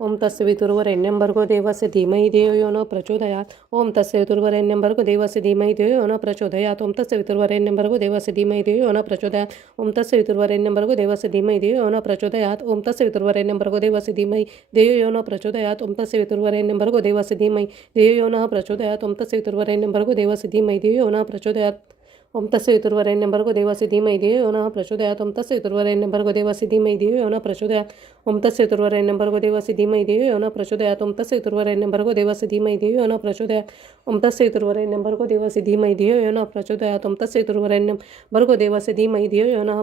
ओम तस्य वितुर्वरेण्यं भर्गो देवस्य धीमहि धियो यो न प्रचोदयात् ओम तस्य वितुर्वरेण्यं भर्गो देवस्य धीमहि धियो यो न प्रचोदयात् ओम तस्य वितुर्वरेण्यं भर्गो देवस्य धीमहि धियो यो न प्रचोदयात् ओम तस्य वितुर्वरेण्यं भर्गो देवस्य धीमहि धियो यो न प्रचोदयात् ओम तस्य वितुर्वरेण्यं भर्गो देवस्य धीमहि धियो यो न प्रचोदयात् ओम तस्य वितुर्वरेण्यं भर्गो देवस्य धीमहि धियो यो न प्रचोदयात् ओम तस्य वितुर्वरेण्यं भर्गो देवस्य धीमहि धियो यो न प्रचोदयात् ओम तस्य वितुर्वरेण्यं भर्गो देवस्य धीमहि धियो यो न प्रचोदयात् ओम तस्य वितुर्वरेण्यं भर्गो देवस्य धीमहि धियो यो न प्रचोदयात् ओम तस्य वितुर्वरेण्यं भर्गो देवस्य धीमहि धियो यो न प्रचोदयात् ओम तस्य वितुर्वरेण्यं भर्गो देवस्य धीमहि धियो यो न प्रचोदयात् ओम तस्य वितुर्वरेण्यं भर्गो देवस्य धीमहि धियो यो न प्रचोदयात् ओम तस्य वितुर्वरेण्यं भर्गो देवस्य धीमहि धियो यो न प्रचोदयात्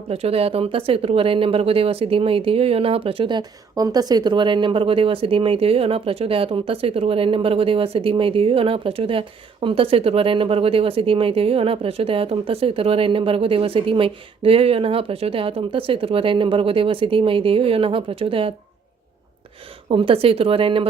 ओम तस्य वितुर्वरेण्यं भर्गो देवस्य धीमहि धियो यो न प्रचोदयात् ओम तस्य वितुर्वरेण्यं भर्गो देवस्य धीमहि धियो यो न प्रचोदयात् ओम तस्य वितुर्वरेण्यं भर्गो देवस्य धीमहि धियो यो न प्रचोदयात् ओम तस्य वितुर्वरेण्यं भर्गो देवस्य धीमहि धियो यो न प्रचोदयात् ओम तस्य वितुर्वरेण्यं भर्गो देवस्य धीमहि धियो यो न प्रचोदयात् ओम तस्य वितुर्वरेण्यं भर्गो देवस्य धीमहि धियो यो न प्रचोदयात् ओम तस्य वितुर्वरेण्यं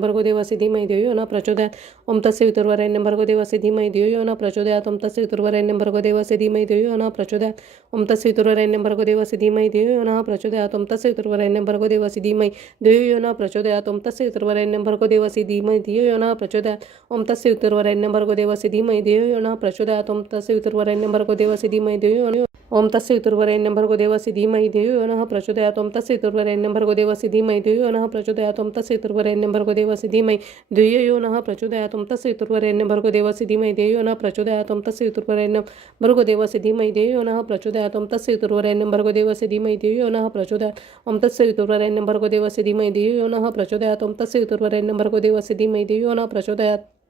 भर्गो देवस्य धीमहि धियो यो न प्रचोदयात् ओम तस्य वितुर्वरेण्यं भर्गो देवस्य धीमहि धियो यो न प्रचोदयात् ओम तस्य वितुर्वरेण्यं भर्गो देवस्य धीमहि धियो यो न प्रचोदयात् ओम तस्य वितुर्वरेण्यं भर्गो देवस्य धीमहि धियो यो न प्रचोदयात् ओम तस्य वितुर्वरेण्यं भर्गो देवस्य धीमहि धियो यो न प्रचोदयात् ओम तस्य वितुर्वरेण्यं भर्गो देवस्य धीमहि धियो यो न प्रचोदयात् ओम तस्य वितुर्वरेण्यं भर्गो देवस्य धीमहि धियो यो न प्रचोदयात् ओम तस्य वितुर्वरेण्यं भर्गो देवस्य धीमहि धियो यो न प्रचोदयात् ओम तस्य वितुर्वरेण्यं भर्गो देवस्य धीमहि धियो यो न ओम तस्य वितुर्वरेण्यं भर्गो देवस्य धीमहि धियो यो न प्रचोदयात् ओम तस्य वितुर्वरेण्यं भर्गो देवस्य धीमहि धियो यो न प्रचोदयात् ओम तस्य वितुर्वरेण्यं भर्गो देवस्य धीमहि धियो यो न प्रचोदयात् ओम तस्य वितुर्वरेण्यं भर्गो देवस्य धीमहि धियो यो न प्रचोदयात् ओम तस्य वितुर्वरेण्यं भर्गो देवस्य धीमहि धियो यो न प्रचोदयात् ओम तस्य वितुर्वरेण्यं भर्गो देवस्य धीमहि धियो यो न प्रचोदयात् ओम तस्य वितुर्वरेण्यं भर्गो देवस्य धीमहि धियो यो न प्रचोदयात् ओम तस्य वितुर्वरेण्यं भर्गो देवस्य धीमहि धियो यो न प्रचोदयात्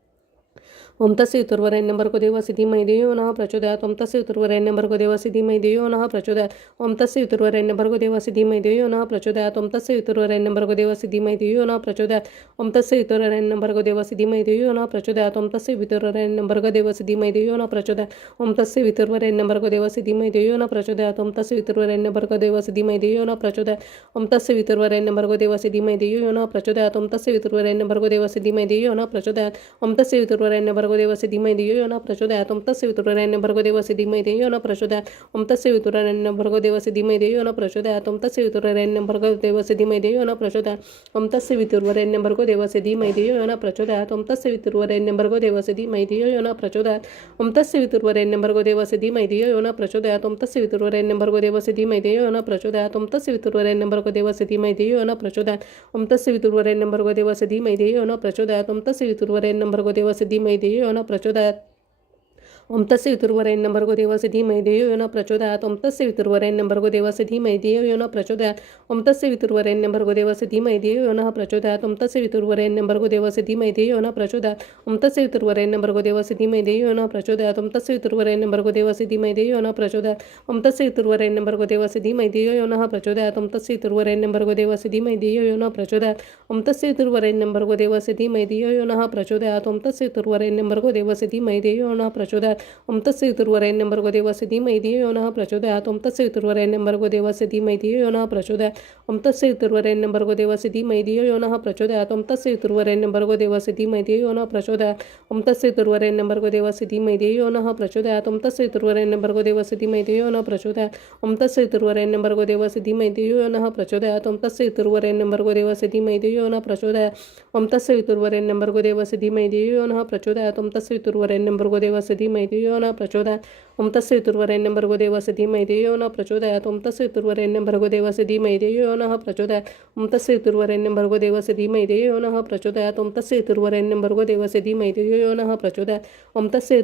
ओम तस्य वितुर्वरेण्यं भर्गो देवस्य धीमहि धियो यो न प्रचोदयात् ओम तस्य वितुर्वरेण्यं भर्गो देवस्य धीमहि धियो यो न प्रचोदयात् ओम तस्य वितुर्वरेण्यं भर्गो देवस्य धीमहि धियो यो न प्रचोदयात् ओम तस्य वितुर्वरेण्यं भर्गो देवस्य धीमहि धियो यो न प्रचोदयात् ओम तस्य वितुर्वरेण्यं भर्गो देवस्य धीमहि धियो यो न प्रचोदयात् ओम तस्य वितुर्वरेण्यं भर्गो देवस्य धीमहि धियो यो न प्रचोदयात् ओम तस्य वितुर्वरेण्यं भर्गो देवस्य धीमहि धियो यो न प्रचोदयात् ओम तस्य वितुर्वरेण्यं भर्गो देवस्य धीमहि धियो यो न प्रचोदयात् ओम तस्य वितुर्वरेण्यं भर्गो देवस्य धीमहि धियो यो न प्रचोदयात् ओम तस्य वितुर्वरेण्यं भर्गो देवस्य धीमहि धियो यो न प्रचोदयात् ओम तस्य वितुर्वरेण्यं भर्गो देवस्य धीमहि धियो यो न प्रचोदयात् ओम तस्य वितुर्वरेण्यं भर्गो देवस्य धीमहि धियो यो न प्रचोदयात् ओम तस्य वितुर्वरेण्यं भर्गो देवस्य धीमहि धियो यो न प्रचोदयात् ओम तस्य वितुर्वरेण्यं भर्गो देवस्य धीमहि धियो यो न प्रचोदयात् ओम तस्य वितुर्वरेण्यं भर्गो देवस्य धीमहि धियो यो न प्रचोदयात् ओम तस्य वितुर्वरेण्यं भर्गो देवस्य धीमहि धियो यो न प्रचोदयात् ओम तस्य वितुर्वरेण्यं भर्गो देवस्य धीमहि धियो यो न प्रचोदयात् ओम तस्य वितुर्वरेण्यं भर्गो देवस्य धीमहि धियो यो न प्रचोदयात् ओम तस्य वितुर्वरेण्यं भर्गो देवस्य धीमहि धियो यो न प्रचोदयात् ओम तस्य वितुर्वरेण्यं भर्गो देवस्य धीमहि धियो यो न प्रचोदयात् ओम तस्य वितुर्वरेण्यं भर्गो देवस्य धीमहि धियो यो न प्रचोदयात् ओम तस्य वितुर्वरेण्यं भर्गो देवस्य धीमहि धियो यो न प्रचोदयात् ओम तस्य वितुर्वरेण्यं भर्गो देवस्य धीमहि धियो यो न प्रचोदयात् ओम तस्य वितुर्वरेण्यं भर्गो देवस्य धीमहि धियो यो न प्रचोदयात् ओम तस्य वितुर्वरेण्यं भर्गो देवस्य धीमहि धियो यो न प्रचोदयात् ओम तस्य वितुर्वरेण्यं भर्गो देवस्य धीमहि धियो यो न प्रचोदयात् ओम तस्य वितुर्वरेण्यं भर्गो देवस्य धीमहि धियो यो न प्रचोदयात् ओम तस्य वितुर्वरेण्यं भर्गो देवस्य धीमहि धियो यो न प्रचोदयात् ओम तस्य वितुर्वरेण्यं भर्गो देवस्य धीमहि धियो यो न प्रचोदयात् ओम तस्य वितुर्वरेण्यं भर्गो देवस्य धीमहि धियो यो न प्रचोदयात् ओम तस्य वितुर्वरेण्यं भर्गो देवस्य धीमहि धियो यो न प्रचोदयात् ओम तस्य वितुर्वरेण्यं भर्गो देवस्य धीमहि धियो यो न प्रचोदयात् ओम तस्य वितुर्वरेण्यं भर्गो देवस्य धीमहि धियो यो न प्रचोदयात् ओम तस्य वितुर्वरेण्यं भर्गो देवस्य धीमहि धियो यो न प्रचोदयात् ओम तस्य वितुर्वरेण्यं भर्गो देवस्य धीमहि धियो यो न प्रचोदयात् ओम तस्य वितुर्वरेण्यं भर्गो देवस्य धीमहि धियो यो न प्रचोदयात् ओम तस्य वितुर्वरेण्यं भर्गो देवस्य धीमहि धियो यो न प्रचोदयात् ओम तस्य वितुर्वरेण्यं भर्गो देवस्य धीमहि धियो यो न प्रचोदयात् ओम तस्य वितुर्वरेण्यं भर्गो देवस्य धीमहि धियो यो न प्रचोदयात् ओम तस्य वितुर्वरेण्यं भर्गो देवस्य धीमहि धियो यो न प्रचोदयात् ओम तस्य वितुर्वरेण्यं भर्गो देवस्य धीमहि धियो यो न प्रचोदयात् ओम तस्य वितुर्वरेण्यं भर्गो देवस्य धीमहि धियो यो न प्रचोदयात् ओम तस्य वितुर्वरेण्यं भर्गो देवस्य धीमहि धियो यो न प्रचोदयात् ओम तस्य वितुर्वरेण्यं भर्गो देवस्य धीमहि धियो यो न प्रचोदयात् ओम तस्य वितुर्वरेण्यं भर्गो देवस्य धीमहि धियो यो न प्रचोदयात् ओम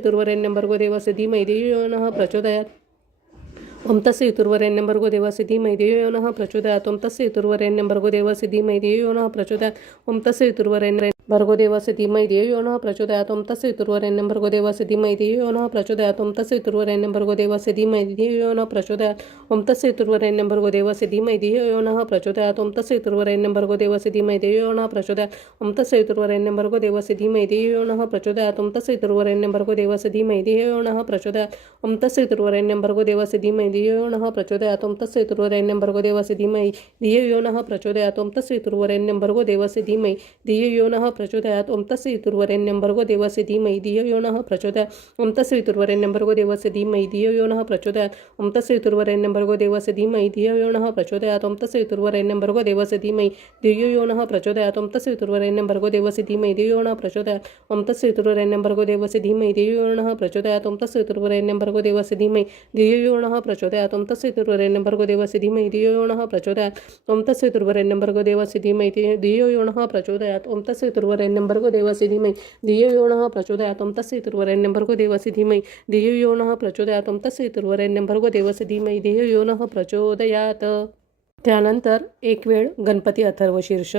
तस्य वितुर्वरेण्यं भर्गो देवस्य धीमहि धियो यो न प्रचोदयात् ओम तस्य वितुर्वरेण्यं भर्गो देवस्य धीमहि धियो यो न प्रचोदयात् ओम तस्य वितुर्वरेण्यं भर्गो देवस्य धीमहि धियो यो न प्रचोदयात् ओम तस्य वितुर्वरेण्यं भर्गो देवस्य धीमहि धियो यो न प्रचोदयात् ओम तस्य वितुर्वरेण्यं भर्गो देवस्य धीमहि धियो यो न प्रचोदयात् ओम तस्य वितुर्वरेण्यं भर्गो देवस्य धीमहि धियो यो न प्रचोदयात् ओम तस्य वितुर्वरेण्यं भर्गो देवस्य धीमहि धियो यो न प्रचोदयात् ओम तस्य वितुर्वरेण्यं भर्गो देवस्य धीमहि धियो यो न प्रचोदयात् ओम तस्य वितुर्वरेण्यं भर्गो देवस्य धीमहि धियो यो न प्रचोदयात् ओम तस्य वितुर्वरेण्यं भर्गो देवस्य धीमहि धियो यो न प्रचोदयात् ओम तस्य वितुर्वरेण्यं भर्गो देवस्य धीमहि धियो यो न प्रचोदयात् ओम तस्य वितुर्वरेण्यं भर्गो देवस्य धीमहि धियो यो न प्रचोदयात् ओम तस्य वितुर्वरेण्यं भर्गो देवस्य धीमहि धियो यो न प्रचोदयात् ओम तस्य पितुर्वरेण्यं भर्गो देवस्य धीमहि धियो यो नः प्रचोदयात् ओम तस्य पितुर्वरेण्यं भर्गो देवस्य धीमहि धियो यो नः प्रचोदयात् ओम तस्य पितुर्वरेण्यं भर्गो देवस्य धीमहि धियो यो नः प्रचोदयात् ओम तस्य पितुर्वरेण्यं भर्गो देवस्य धीमहि धियो यो नः प्रचोदयात् ओम तस्य पितुर्वरेण्यं भर्गो देवस्य धीमहि धियो यो नः प्रचोदयात् ओम तस्य पितुर्वरेण्यं भर्गो देवस्य धीमहि धियो यो नः प्रचोदयात् ओम तस्य पितुर्वरेण्यं भर्गो देवस्य धीमहि धियो यो नः प्रचोदयात् ओम तस्य पितुर्वरेण्यं भर्गो देवस्य धीमहि धियो यो नः प्रचोदयात् ओम तस्य पितुर्वरेण्यं भर्गो देवस्य धीमहि धियो यो नः प्रचोदयात् ओम तस्य पितुर्वरेण्यं भर्गो देवस्य धीमहि धियो यो नः प्रचोदयात् ओम तस्य पितुर्वरेण्यं भर्गो देवस्य धीमहि धियो यो नः प्रचोदयात् ओम तस्य पितुर्वरेण्यं भर्गो देवस्य धीमहि धियो यो नः प्रचोदयात्. त्यानंतर एक वेळ गणपती अथर्वशीर्ष.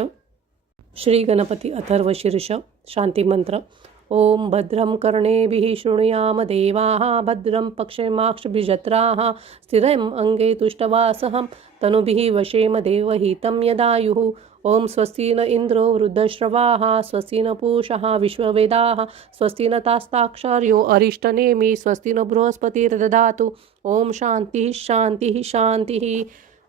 श्री गणपती अथर्वशीर्ष शांतिमंत्र. ओम भद्रं कर्णेभिः शृणुयाम देवाः भद्रं पक्षेमाक्षभिजत्राः स्थिरम् अंगे तुष्टवासहं तनुभिः वशेम देवहितं यदायुः. ओम स्वस्ति न इंद्रो वृद्धश्रवाः स्वस्ति न पूषः विश्ववेदाः स्वस्ति न तास्ताक्षर्यो अरिष्टनेमि स्वस्ति न बृहस्पतिर्दधातु. ओम शांतिः शांतिः शांतिः.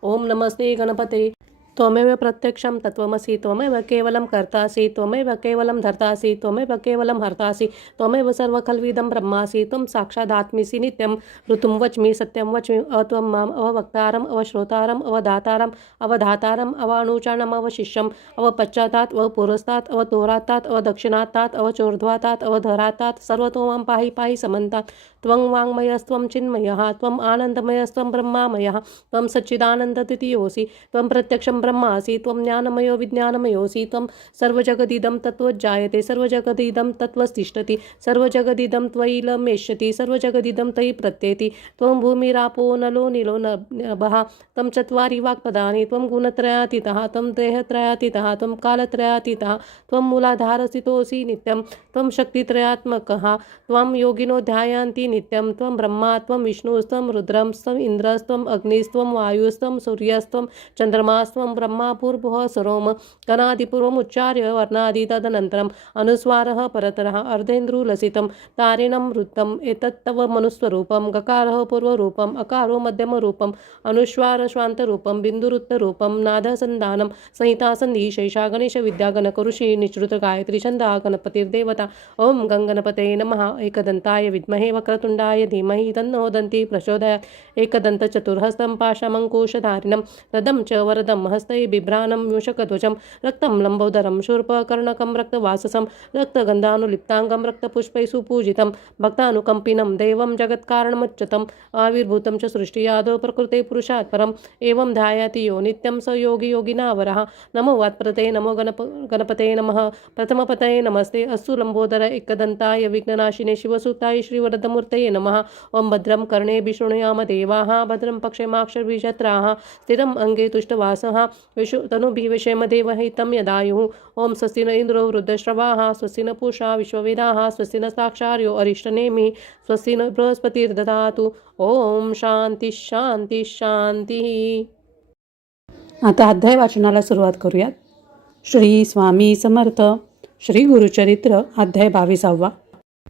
ओम नमस्ते गणपते. त्वमेव प्रत्यक्षं तत्त्वमसि त्वमेव केवलं कर्तासि त्वमेव केवलं धर्तासि त्वमेव केवलं हर्तासि त्वमेव सर्वखल्विदं ब्रह्मासि त्वं साक्षादात्मिसि नित्यं. ऋतुं वच्मि सत्यं वच्मि अत्वं माम् अववक्तारम् अवश्रोतारम् अवधातारम् अवधातारम् अवानुचानम् अवशिष्यम् अवपश्चातात् अवपुरस्तात् अवतोरातात् अवदक्षिणातात् अवचोर्ध्वातात् अवधरातात् सर्वतो मां पाहि पाहि समन्तात्. त्वं वाङ्मयस्त्वं चिन्मयः त्वम् आनन्दमयस्त्वं ब्रह्मामयः त्वं सच्चिदानन्दद्वितीयोऽसि त्वं प्रत्यक्षं ब्रह्मासि त्वं ज्ञानमयो विज्ञानमयोऽसि त्वं सर्वजगदिदं तत्त्वज्जायते सर्वजगदिदं तत्त्वस्तिष्ठति सर्वजगदिदं त्वयि लमेष्यति सर्वजगदिदं तयि प्रत्येति. त्वं भूमिरापो नलो नीलो नभः त्वं चत्वारि वाक्पदानि त्वं गुणत्रयातीतः त्वं देहत्रयातीतः त्वं कालत्रयातीतः त्वं मूलाधारस्थितोऽसि नित्यं त्वं शक्तित्रयात्मकः त्वं योगिनो ध्यायन्ति नित्यं. त्वं ब्रह्मा त्वं विष्णुस्त्वं रुद्रस्त्वं इन्द्रस्त्वं अग्निस्त्वं वायुस्त्वं सूर्यस्त्वं चन्द्रमास्त्वं ब्रह्मा पूर्वः सरोम गणादिपूर्वमुच्चार्य वर्णादि तदनन्तरम् अनुस्वारः परतरः अर्धेन्द्रुलसितं तारिणं वृत्तम् एतत् तव मनुस्वरूपं. गकारः पूर्वरूपम् अकारो मध्यमरूपम् अनुस्वार श्वान्तरूपं बिन्दुरुत्तरूपं नादसन्धानं संहिता सन्धि शैषा गणेश विद्या गणकऋषि निश्रुत गायत्री छन्दः गणपतिर्देवता. ओम गंगणपते नमः. एकदन्ताय विद्महे वक्रतुण्डाय धीमहि तन्नो दन्ति प्रचोदयात्. एकदन्तचतुर्हस्तं पाशमङ्कुशधारिणं रदं च वरदं हस्तै बिभ्राणं मूषकध्वजं रक्तं लम्बोदरं शूर्पकर्णकं रक्तवाससं रक्तगन्धानुलिप्ताङ्गं रक्तपुष्पैः सुपूजितं भक्तानुकम्पिनं देवं जगत्कारणमुच्यतम् आविर्भूतं च सृष्टियादौ प्रकृते पुरुषात् परम् एवं ध्यायति यो नित्यं स योगी योगिनावरः. नमो वात्प्रते नमो गणपते नमः. प्रथमपतये नमस्ते अस्तु लम्बोदर एकदन्ताय विघ्ननाशिने शिवसुताय श्रीवरदमूर्तये नमः. ओम भद्रं कर्णेभिः शृणुयाम देवाः भद्रं पक्षेमाक्षभिजत्राः स्थिरम् अंगे तुष्टवासः तनुभिः वशेम देवहितं यदायुः. ओम स्वस्ति न इंद्रो वृद्धश्रवाः स्वस्ति न पूषा विश्ववेदाः स्वस्ति न साक्षार्यो अरिष्टनेमि स्वस्ति न बृहस्पतिर्दधातु. ओम शांती शांती शांती. आता अध्याय वाचनाला सुरुवात करूयात. श्री स्वामी समर्थ. श्री गुरुचरित्र अध्याय 22.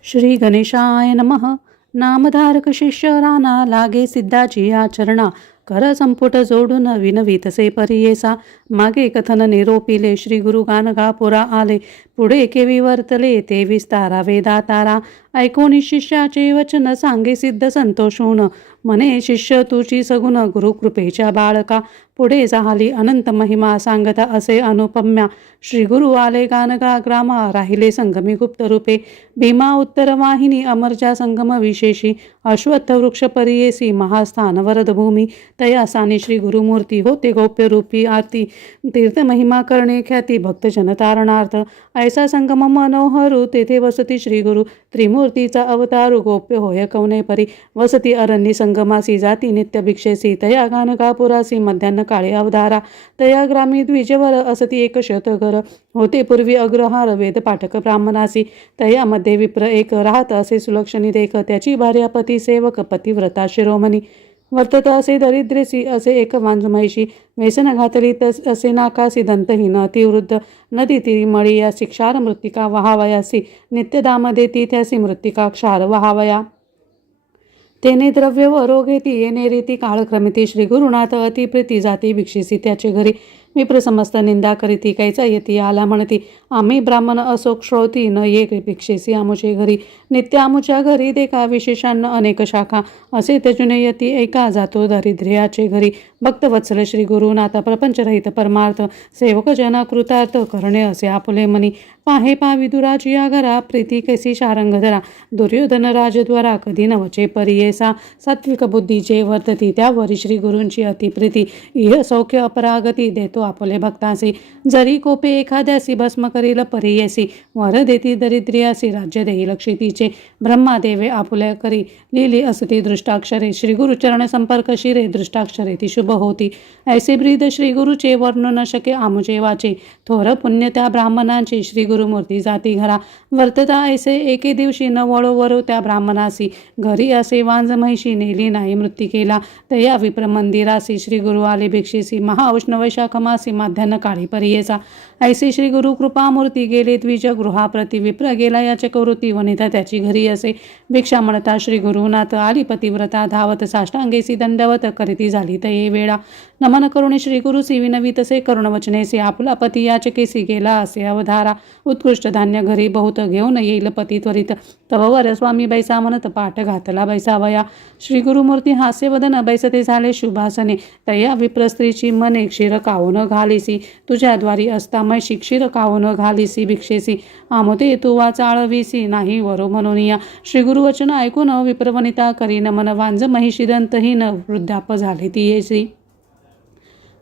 श्री गणेशाय नमः. नामधारक शिष्य राणा लागे सिद्धाची आचरणा कर संपुट जोडून विनवीतसे परियेसा. मागे कथन निरोपिले श्री गुरु गाणगापुरा आले पुढे केवी वर्तले ते विस्तारा वेदातारा. ऐकोनी शिष्याचे वचन सांगे सिद्ध संतोषून म्हणे शिष्य तुची सगुण गुरुकृपेच्या बाळका. पुढे जाहली अनंत महिमा सांगता असे अनुपम्या. श्री गुरु आले गाणगा ग्रामा राहिले संगमी गुप्त रूपे. भीमा उत्तर वाहिनी अमरच्या संगम विशेषी अश्वत्थ वृक्ष परियेसी महास्थान वरदभूमी. तयासाने श्री गुरुमूर्ती होते गौप्य रूपी आरती तीर्थ महिमा करणे ख्याती भक्तजन तारणार्थ. ऐसा संगम मनोहरू तेथे वसती श्री गुरु त्रिमूर्तीचा अवतारू गोप्य होय कवने परी. वसती अरण्य संगमासी जाती नित्य भिक्षेसी तया गाणगापुरासी मध्यान्ह काळे अवधारा. तया ग्रामी द्विजवर असती एक शतघर होते पूर्वी अग्रहार वेद पाठक ब्राह्मणासी. तयामध्ये विप्र एक राहत असे सुलक्षणी देख त्याची भार्या पती सेवक पतिव्रता शिरोमणी. वर्तत असे दरिद्रेसी असे एक वांजुमाईशी. व्यसन घातली असे नाकासी दंतहीन अतिवृद्ध. नदी तिरी मळी यासी क्षार मृत्तिका वहावयासी. नित्यदाम देती त्यासी मृत्तिका क्षार वहावया. तेने द्रव्य व रोग येती येणे रीती काळक्रमिती. श्री गुरुनाथ अतिप्रीती जाती भिक्षेसी त्याचे घरी. विप्र समस्त निंदा करीती कैचा येती आला म्हणती, आम्ही ब्राह्मण असो श्रोती न ये भिक्षेसी आमुचे घरी. नित्य आमुच्या घरी देखा विशेषांना अनेक शाखा, असे त्याजुने यती ऐका जातो दारिद्र्याचे घरी. भक्तवत्सल श्री गुरुनाथ प्रपंचरहित परमार्थ, सेवक जना कृतार्थ करणे असे आपुले मनी. पाहे विदुराची या घरा प्रीती कैसी शारंग धरा, दुर्योधन राजद्वारा कधी नवचे परियेसा. सात्विक बुद्धीचे वर्तती त्यावरी श्री गुरूंची अतिप्रीती, इह सौख्य अपरागती देतो आपले भक्तासी. जरी कोपे एखाद्यासी भस्म करील परियेसी, वर देती दरिद्रियासी राज्य देईल क्षितीचे. ब्रह्मादेवे आपुल्या करी लिहिली असती दृष्टाक्षरे, श्री गुरुचरण संपर्क शिरे दृष्टाक्षरे ती शुभ होती. ऐसे ब्रीद श्री गुरुचे वर्णू न शके आमुचे वाचे, थोर पुण्य त्या ब्राह्मणांची श्री गुरुमूर्ती जाती घरा. वर्तता ऐसे एके दिवशी न वळो त्या ब्राह्मणासी, घरी असे वांज म्हैशी नेली नाही मृत्यू केला. तया विप्र मंदिरासी श्री गुरु आले भिक्षेसी, महाउष्ण वैशाख मासी माध्यान्ह काळी परियेचा. ऐसे श्री गुरु कृपामूर्ती गेले द्विज गृहाप्रती, विप्र गेला याचे कवृत्ती वनिता त्याची घरी असे. भिक्षा म्हणता श्री गुरुनाथ आली पतिव्रता धावत, साष्टांगेसी दंडवत करीती झाली तये वेळा. नमन करुणे श्री गुरुसी विनवी तसे करुण वचनेसी, आपला पती याचे केसी गेला असे अवधारा. उत्कृष्ट धान्य घरी बहुत घेऊन येईल पती त्वरित, तव वर स्वामी बैसा म्हणत पाठ घातला बैसावया. श्री गुरुमूर्ती हास्यवदन बैसते झाले शुभासने, तया विप्र स्त्रीची मने क्षीर कावून घालीसी. तुझ्या द्वारी असता मैशी क्षीर कावून घालीसी भिक्षेसी, आमोते तू वा चाळवीसी नाही वरो म्हणून या. श्री गुरुवचन ऐकून विप्रवनिता करी नमन, वांज महिषी दंतहीन वृद्धाप झाले ती येसी.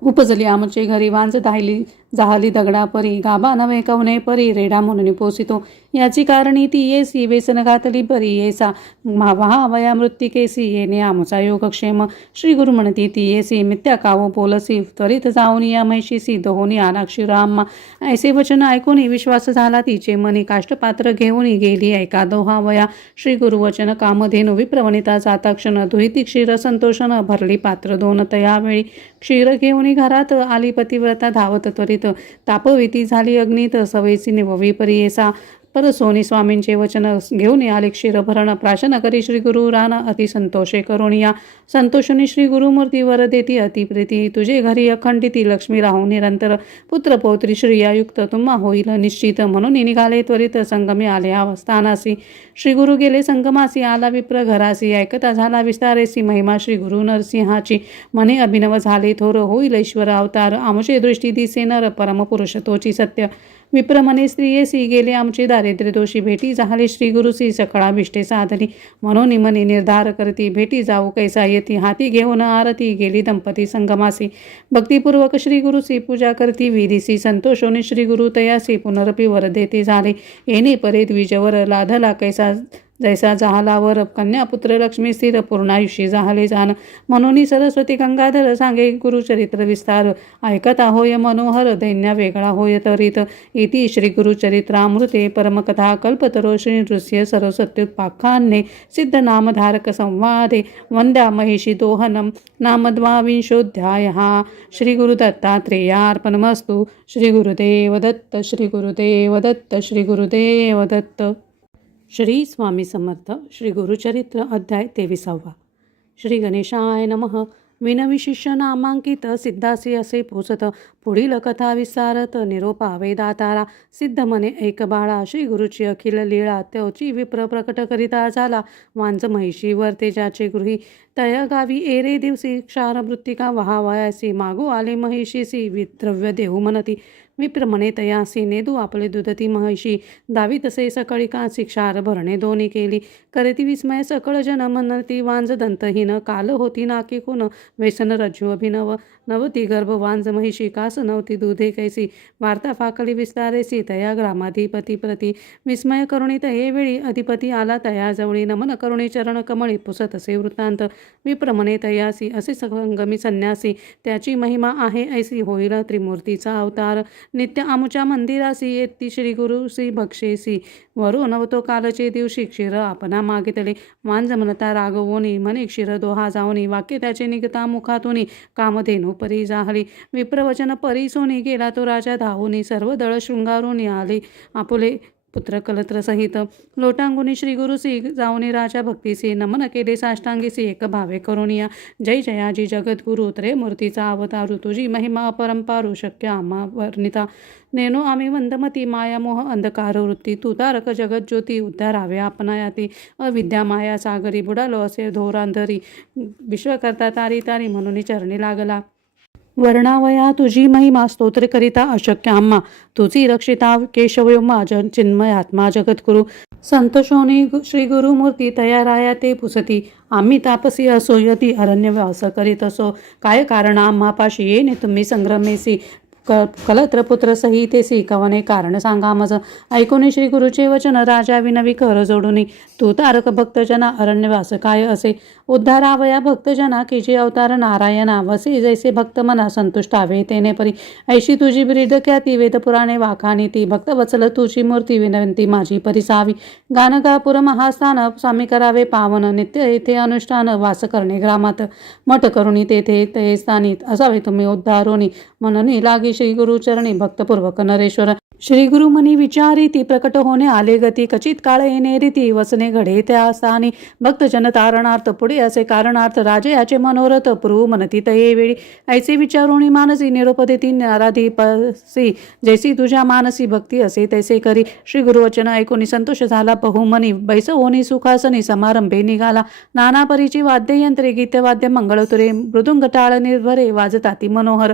उपजली आमचे घरी वांज दाहिली जाहली दगडा परी, गाभा नवे कवने परी रेडा म्हणून पोसितो. याची कारणी ती येसी वेसन घातली परी येसा, महावया मृत्तिकेसी येणे आमचा योगक्षेम. श्री गुरु म्हणती ती येसी मिथ्या कावो बोलसी, त्वरित जाऊन या म्हैशीसी दोहोनी आला क्षीराम्मा. ऐसे वचन ऐकून विश्वास झाला तिचे मनी, काष्टपात्र घेऊन गेली ऐका दोहावया. श्री गुरुवचन कामधेनु विप्रवनिता जाता क्षण, दुहिती क्षीर संतोषण भरली पात्र दोन. तयावेळी क्षीर घेऊन घरात आली पतिव्रता धावत त्वरित, तापविती झाली अग्नीत सवयसी निववी परियेसा. परसोनी स्वामींचे वचन घेऊन आले क्षीरभरण, प्राशन करी श्री गुरु राना अति संतोषे करून या. संतोषणी श्री गुरुमूर्ती वर देती अतिप्रीती, तुझे घरी अखंडिती लक्ष्मी राहू निरंतर. पुत्र पौत्री श्रियायुक्त तुम्हा होईल निश्चित, म्हणून निघाले त्वरित संगमे आले अवस्थानासी. श्री गुरु गेले संगमासी आला विप्र घरासी, ऐकता झाला विस्तारेसी महिमा श्री गुरु नरसिंहाची. मने अभिनव झाले थोर होईल ईश्वर अवतार, आमचे दृष्टी दिसे नर परमपुरुष तोची सत्य. विप्रमने स्त्रियेसी गेले आमचे दारिद्र्य दोषी, भेटी झाली श्री गुरुसी सकळा भिष्टे साधली. म्हणून मनी निर्धार करती भेटी जाऊ कैसा येती, हाती घेऊन आरती गेली दंपती संगमासी. भक्तिपूर्वक श्री गुरुसी पूजा करती विधीसी, संतोषोनी श्री गुरु तयासी पुनरपी वर देते झाले. येणे परे द्विजवर लाधला कैसा जैसा जाहलावर, कन्यापुत्र लक्ष्मी स्थिर पूर्णायुषी जाहले जाण. म्हणून सरस्वती गंगाधर सांगे गुरुचरित्र विस्तार, ऐकता होय मनोहर दैन्य वेगळा होय तरीत. इति श्री गुरुचरित्रामृते परमकथा कल्पतरो श्री नृस्य सरस्वत्युत्पाख्याने सिद्ध नामधारक संवादे वंद्या महिषी दोहनम नाम द्वाविंशोऽध्यायः. श्री गुरुदत्तात्रेयार्पणमस्तु. श्री गुरुदेव दत्त. श्री गुरुदेव दत्त. श्री गुरुदेव दत्त. श्री स्वामी समर्थ. श्री गुरुचरित्र अध्याय 23. श्री गणेशाय नमः. विनविशिष्य नामांकित सिद्धासी असे पोचत, पुढील कथा विस्तारत निरोपा वेदातारा. सिद्ध मने ऐक बाळा, श्री गुरुची अखिल लीळा त्योची विप्र प्रकट करिता झाला. वांज महिषीवर तेजाचे गृही, तया गावी एरे दिवसी क्षार मृत्तिका वहावयासी. मागू आले महिषीसी विद्रव्य देऊ म्हणती. विप्र म्हणे तयासी, नेदू आपले दुधती महिषी. दावी तसे सकळी कासी क्षार भरणे दोन्ही केली. करती विस्मय सकळ जन म्हणती वांज दंतहीन. काल होती नाके कोण व्यसन रज्जू अभिनव. नवती गर्भ वांज महिषी, कास नव्हती दुधे कैसी. वार्ता फाकली विस्तारेसी तया ग्रामाधिपती प्रती. विस्मय करुणी तये वेळी अधिपती आला तया जवळी. नमन करुणी चरण कमळी पुसत असे वृत्तांत. विप्र म्हणे तयासी, असे संगमी संन्यासी. त्याची महिमा आहे ऐसी, होईल त्रिमूर्तीचा अवतार. नित्य आमुच्या मंदिरासी येती श्री गुरुसी भक्षेसी. वरो नवतो कालचे दिवशी क्षीर आपणा मागितले. वांज म्हणता रागवोनी, म्हणे क्षीर दोहा जाऊनी. वाक्य त्याचे निघता मुखातूनी, कामधेनु परी जाहली. विप्रवचन परी सोनी, गेला तो राजा धावूनी. सर्व दळ शृंगारून आले आपुले पुत्र कलत्रसहित लोटांगुनी श्री गुरुसी जाऊनी राजा भक्तीसी नमन केले साष्टांगीसी एक भावे करुणिया जय जयाजी जगद्गुरु त्रय मूर्तीचा अवतारू तुझी महिमा अपरंपारू शक्य आम्हा वर्णिता नेनो आम्ही वंदमती माया मोह अंधकार वृत्ती तू तारक जगत ज्योती उद्धारावे आपणायाती अविद्या माया सागरी बुडालो असे धोरांधरी विश्वकर्ता तारी तारी म्हणून चरणी लागला वर्णावया तुझी महिमा स्तोत्र करिता अशक्य आम्हा तुझी रक्षिता केशवयोमा चिन्मयात्मा जगद्गुरु संतोषोनी श्री गुरुमूर्ती तयाराया ते पुसती आम्ही तापसी असो यती अरण्यवास करीत असो काय कारण आम्हापाशी येणे तुम्ही संग्रमेसी कलत्रपुत्र सहितेसी कवने कारण सांगा मज ऐकोनी श्री गुरुचे वचन राजा विनवी कर जोडुनी तू तारक भक्तजना अरण्यवास काय असे उद्धारावया भक्तजना की जे अवतार नारायणा वसे जैसे भक्त मना संतुष्टावे तेने परी ऐशी तुझी ब्रीड ख्याती वेदपुराणे वाखाणी ती भक्तवत्सल तुझी मूर्ती विनंती माझी परिसावी गानगापुर महास्थान स्वामी करावे पावन नित्य येथे अनुष्ठान वास करणे ग्रामात मठ करुणी तेथे ते स्थानित असावे तुम्ही उद्धारोनी म्हणून लागी श्री गुरुचरणी भक्तपूर्वक नरेश्वर श्री गुरुमनी विचारी ती प्रकट होणे आले गती कचित काळ येणे रीती वसने घडे त्या स्थानी भक्तजन तारणार्थ पुढे असे कारणार्थ राजयाचे मनोरथ पूर्व मनती तये वेळी ऐसे विचारोणी मानसी निरोप देती नाराधीपसी जैसी तुझ्या मानसी भक्ती असे तैसे करी श्री गुरुवचन ऐकून संतोष झाला बहुमनी बैसवोनी सुखासनी समारंभे निघाला नाना परीची वाद्ययंत्रे गीतवाद्य मंगळतुरे मृदुंग टाळ निर्भरे वाजताती मनोहर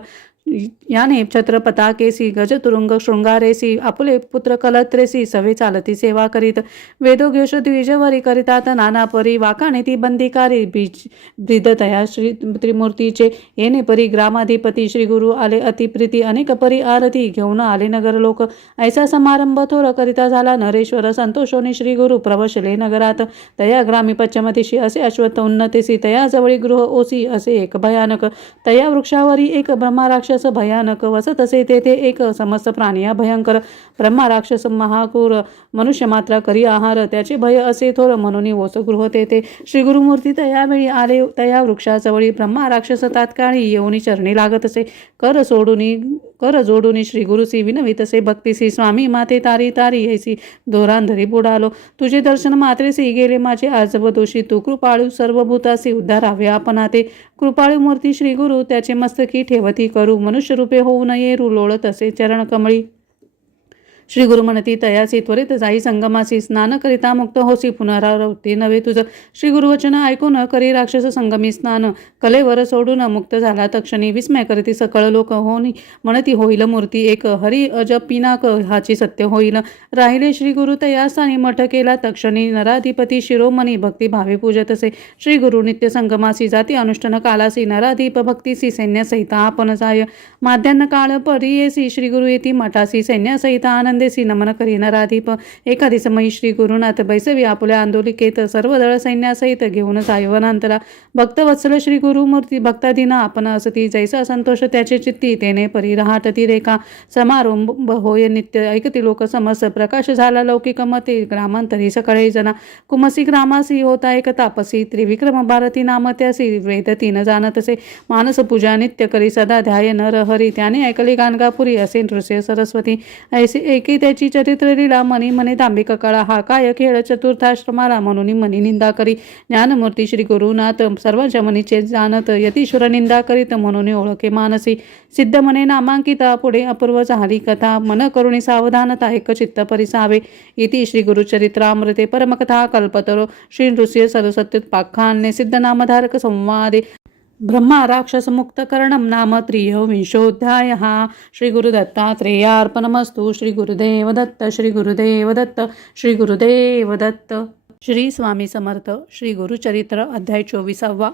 याने छत्रपताकेसी गजतुरुंग शृंगारेसी आपुले पुत्र कलत्रेसी सवे चालती सेवा करीत वेदोघोष द्विजवरी करितात नाना परी वाकाणे ती बंदिकारी ब्रिदतया श्री त्रिमूर्तीचे येणे परी ग्रामाधिपती श्री गुरु आले अतिप्रीती अनेक परी आरती घेऊन आले नगर लोक ऐसा समारंभ थोर करिता झाला नरेश्वर संतोषोनी श्री गुरु प्रवशले नगरात तया ग्रामी पश्चिमदिशी असे अश्वत्थ उन्नतेसी तया जवळी गृह ओसी असे एक भयानक तया वृक्षावरी एक ब्रह्माराक्ष भयानक वसत असे तेथे एक समस्त प्राणी भयंकर ब्रह्मा राक्षस महाकूर मनुष्य मात्र करी आहार त्याचे भय असे थोर म्हणून ओस गृह तेथे श्री गुरुमूर्ती तयावेळी आले तया वृक्षाजवळी ब्रह्मा राक्षस तात्काळी येऊनी चरणी लागत असे कर जोडूनी श्री गुरुसी विनवित असे भक्तीसी स्वामी माते तारी तारी ऐसी दोरांधरी बुडालो तुझे दर्शन मात्रेसी गेले माझे आजव दोषी तू कृपाळू सर्वभूतासी उद्धारावे आपणाते कृपाळू मूर्ती श्री गुरु त्याचे मस्तकी ठेवती करू मनुष्य रूपे होऊ नये रुलोळत असे चरण कमळी श्री गुरु म्हणती तयासी त्वरित जाई संगमासी स्नान करिता मुक्त होसी पुनरावृत्ती नव्हे तुझ श्री गुरुवचन ऐकून करी राक्षस संगमी स्नान कलेवर सोडून मुक्त झाला तक्षणी विस्मय करीती सकळ लोक होनी म्हणती होईल मूर्ती एक हरी अजपिनाक हाची सत्य होईल राहिले श्री गुरु तयास्थानी मठ केला तक्षणी नराधिपती शिरोमणी भक्ती भावे पूजत असे श्री गुरु नित्य संगमासी जाती अनुष्ठान कालासी नराधिप भक्तीसी सैन्यसहित आपण जाय माध्यान्न काळ परियेसी श्री गुरु येती मठासी सैन्यसहित आनंदेसी नमन करी नराधिप एखादी समयी श्री गुरुनाथ बैसवी आपुल्या आंदोलिकेत सर्व दळ सैन्यासहित घेऊन सायवनांतरा भक्तवत्सल श्री गुरुमूर्ती भक्ताधीना आपण असती जैसा संतोष त्याचे चित्ती तेने परी रहाटती रेखा समारंभ होय नित्य ऐकती लोक समस प्रकाश झाला लौकिक मते ग्रामांतरी सकळे जना कुमसी ग्रामासी होता एक तापसी त्रिविक्रम भारती नाम त्यासी वेद तीन जाणत असे मानस पूजा नित्य करी सदा ध्याय नर हरी त्याने ऐकली गाणगापुरी असे नृस्य सरस्वती ऐसे एकी त्याची चरित्र लीला मनी मने दांभिक कळा हा काय खेळ चतुर्थाश्रमाला म्हणून मनी निंदा करी ज्ञानमूर्ती श्री गुरुनाथ सर्वांच्या मनीचे जाणत यतीश्वर निंदा करीत म्हणून ओळखे मानसी सिद्ध मने नामांकिता पुढे अपूर्व झाली कथा मन करुणी सावधानता एक चित्त परिसावे इति श्री गुरुचरित्रामृते परमकथा कल्पतरो श्री नृस्य सरस्वत्युत्पाख्याने सिद्ध नामधारक संवादे ब्रह्मा राक्षस मुक्त करणम नाम त्रयोविंशोऽध्याय श्री गुरुदत्तात्रेयार्पणमस्तु श्री गुरुदेव दत्त श्री गुरुदेव दत्त श्री गुरुदेव दत्त श्री स्वामी समर्थ श्री गुरुचरित्र अध्याय 24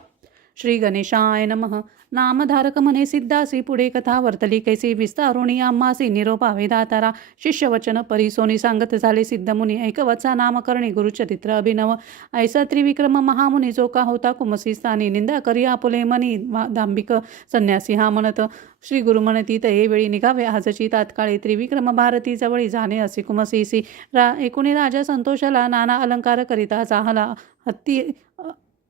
श्री गणेशाय नमः नामधारक म्हणे सिद्धासी पुढे कथा वर्तली कैसी विस्तारुणी आम्हासी निरोपावे दातारा शिष्यवचन परिसोनी सांगत झाले सिद्धमुनी ऐकवचा नामकरणी गुरुचरित्र अभिनव ऐसा त्रिविक्रम महामुनी जो का होता कुमसी स्थानी निंदा करी आपुले मनी दांभिक संन्यासी हा म्हणत श्री गुरु म्हणती तये वेळी निघावे आजची तात्काळी त्रिविक्रम भारती जवळी जाणे असे कुमसीसी एकुणी राजा संतोषाला नाना अलंकार करिता चाहला हत्ती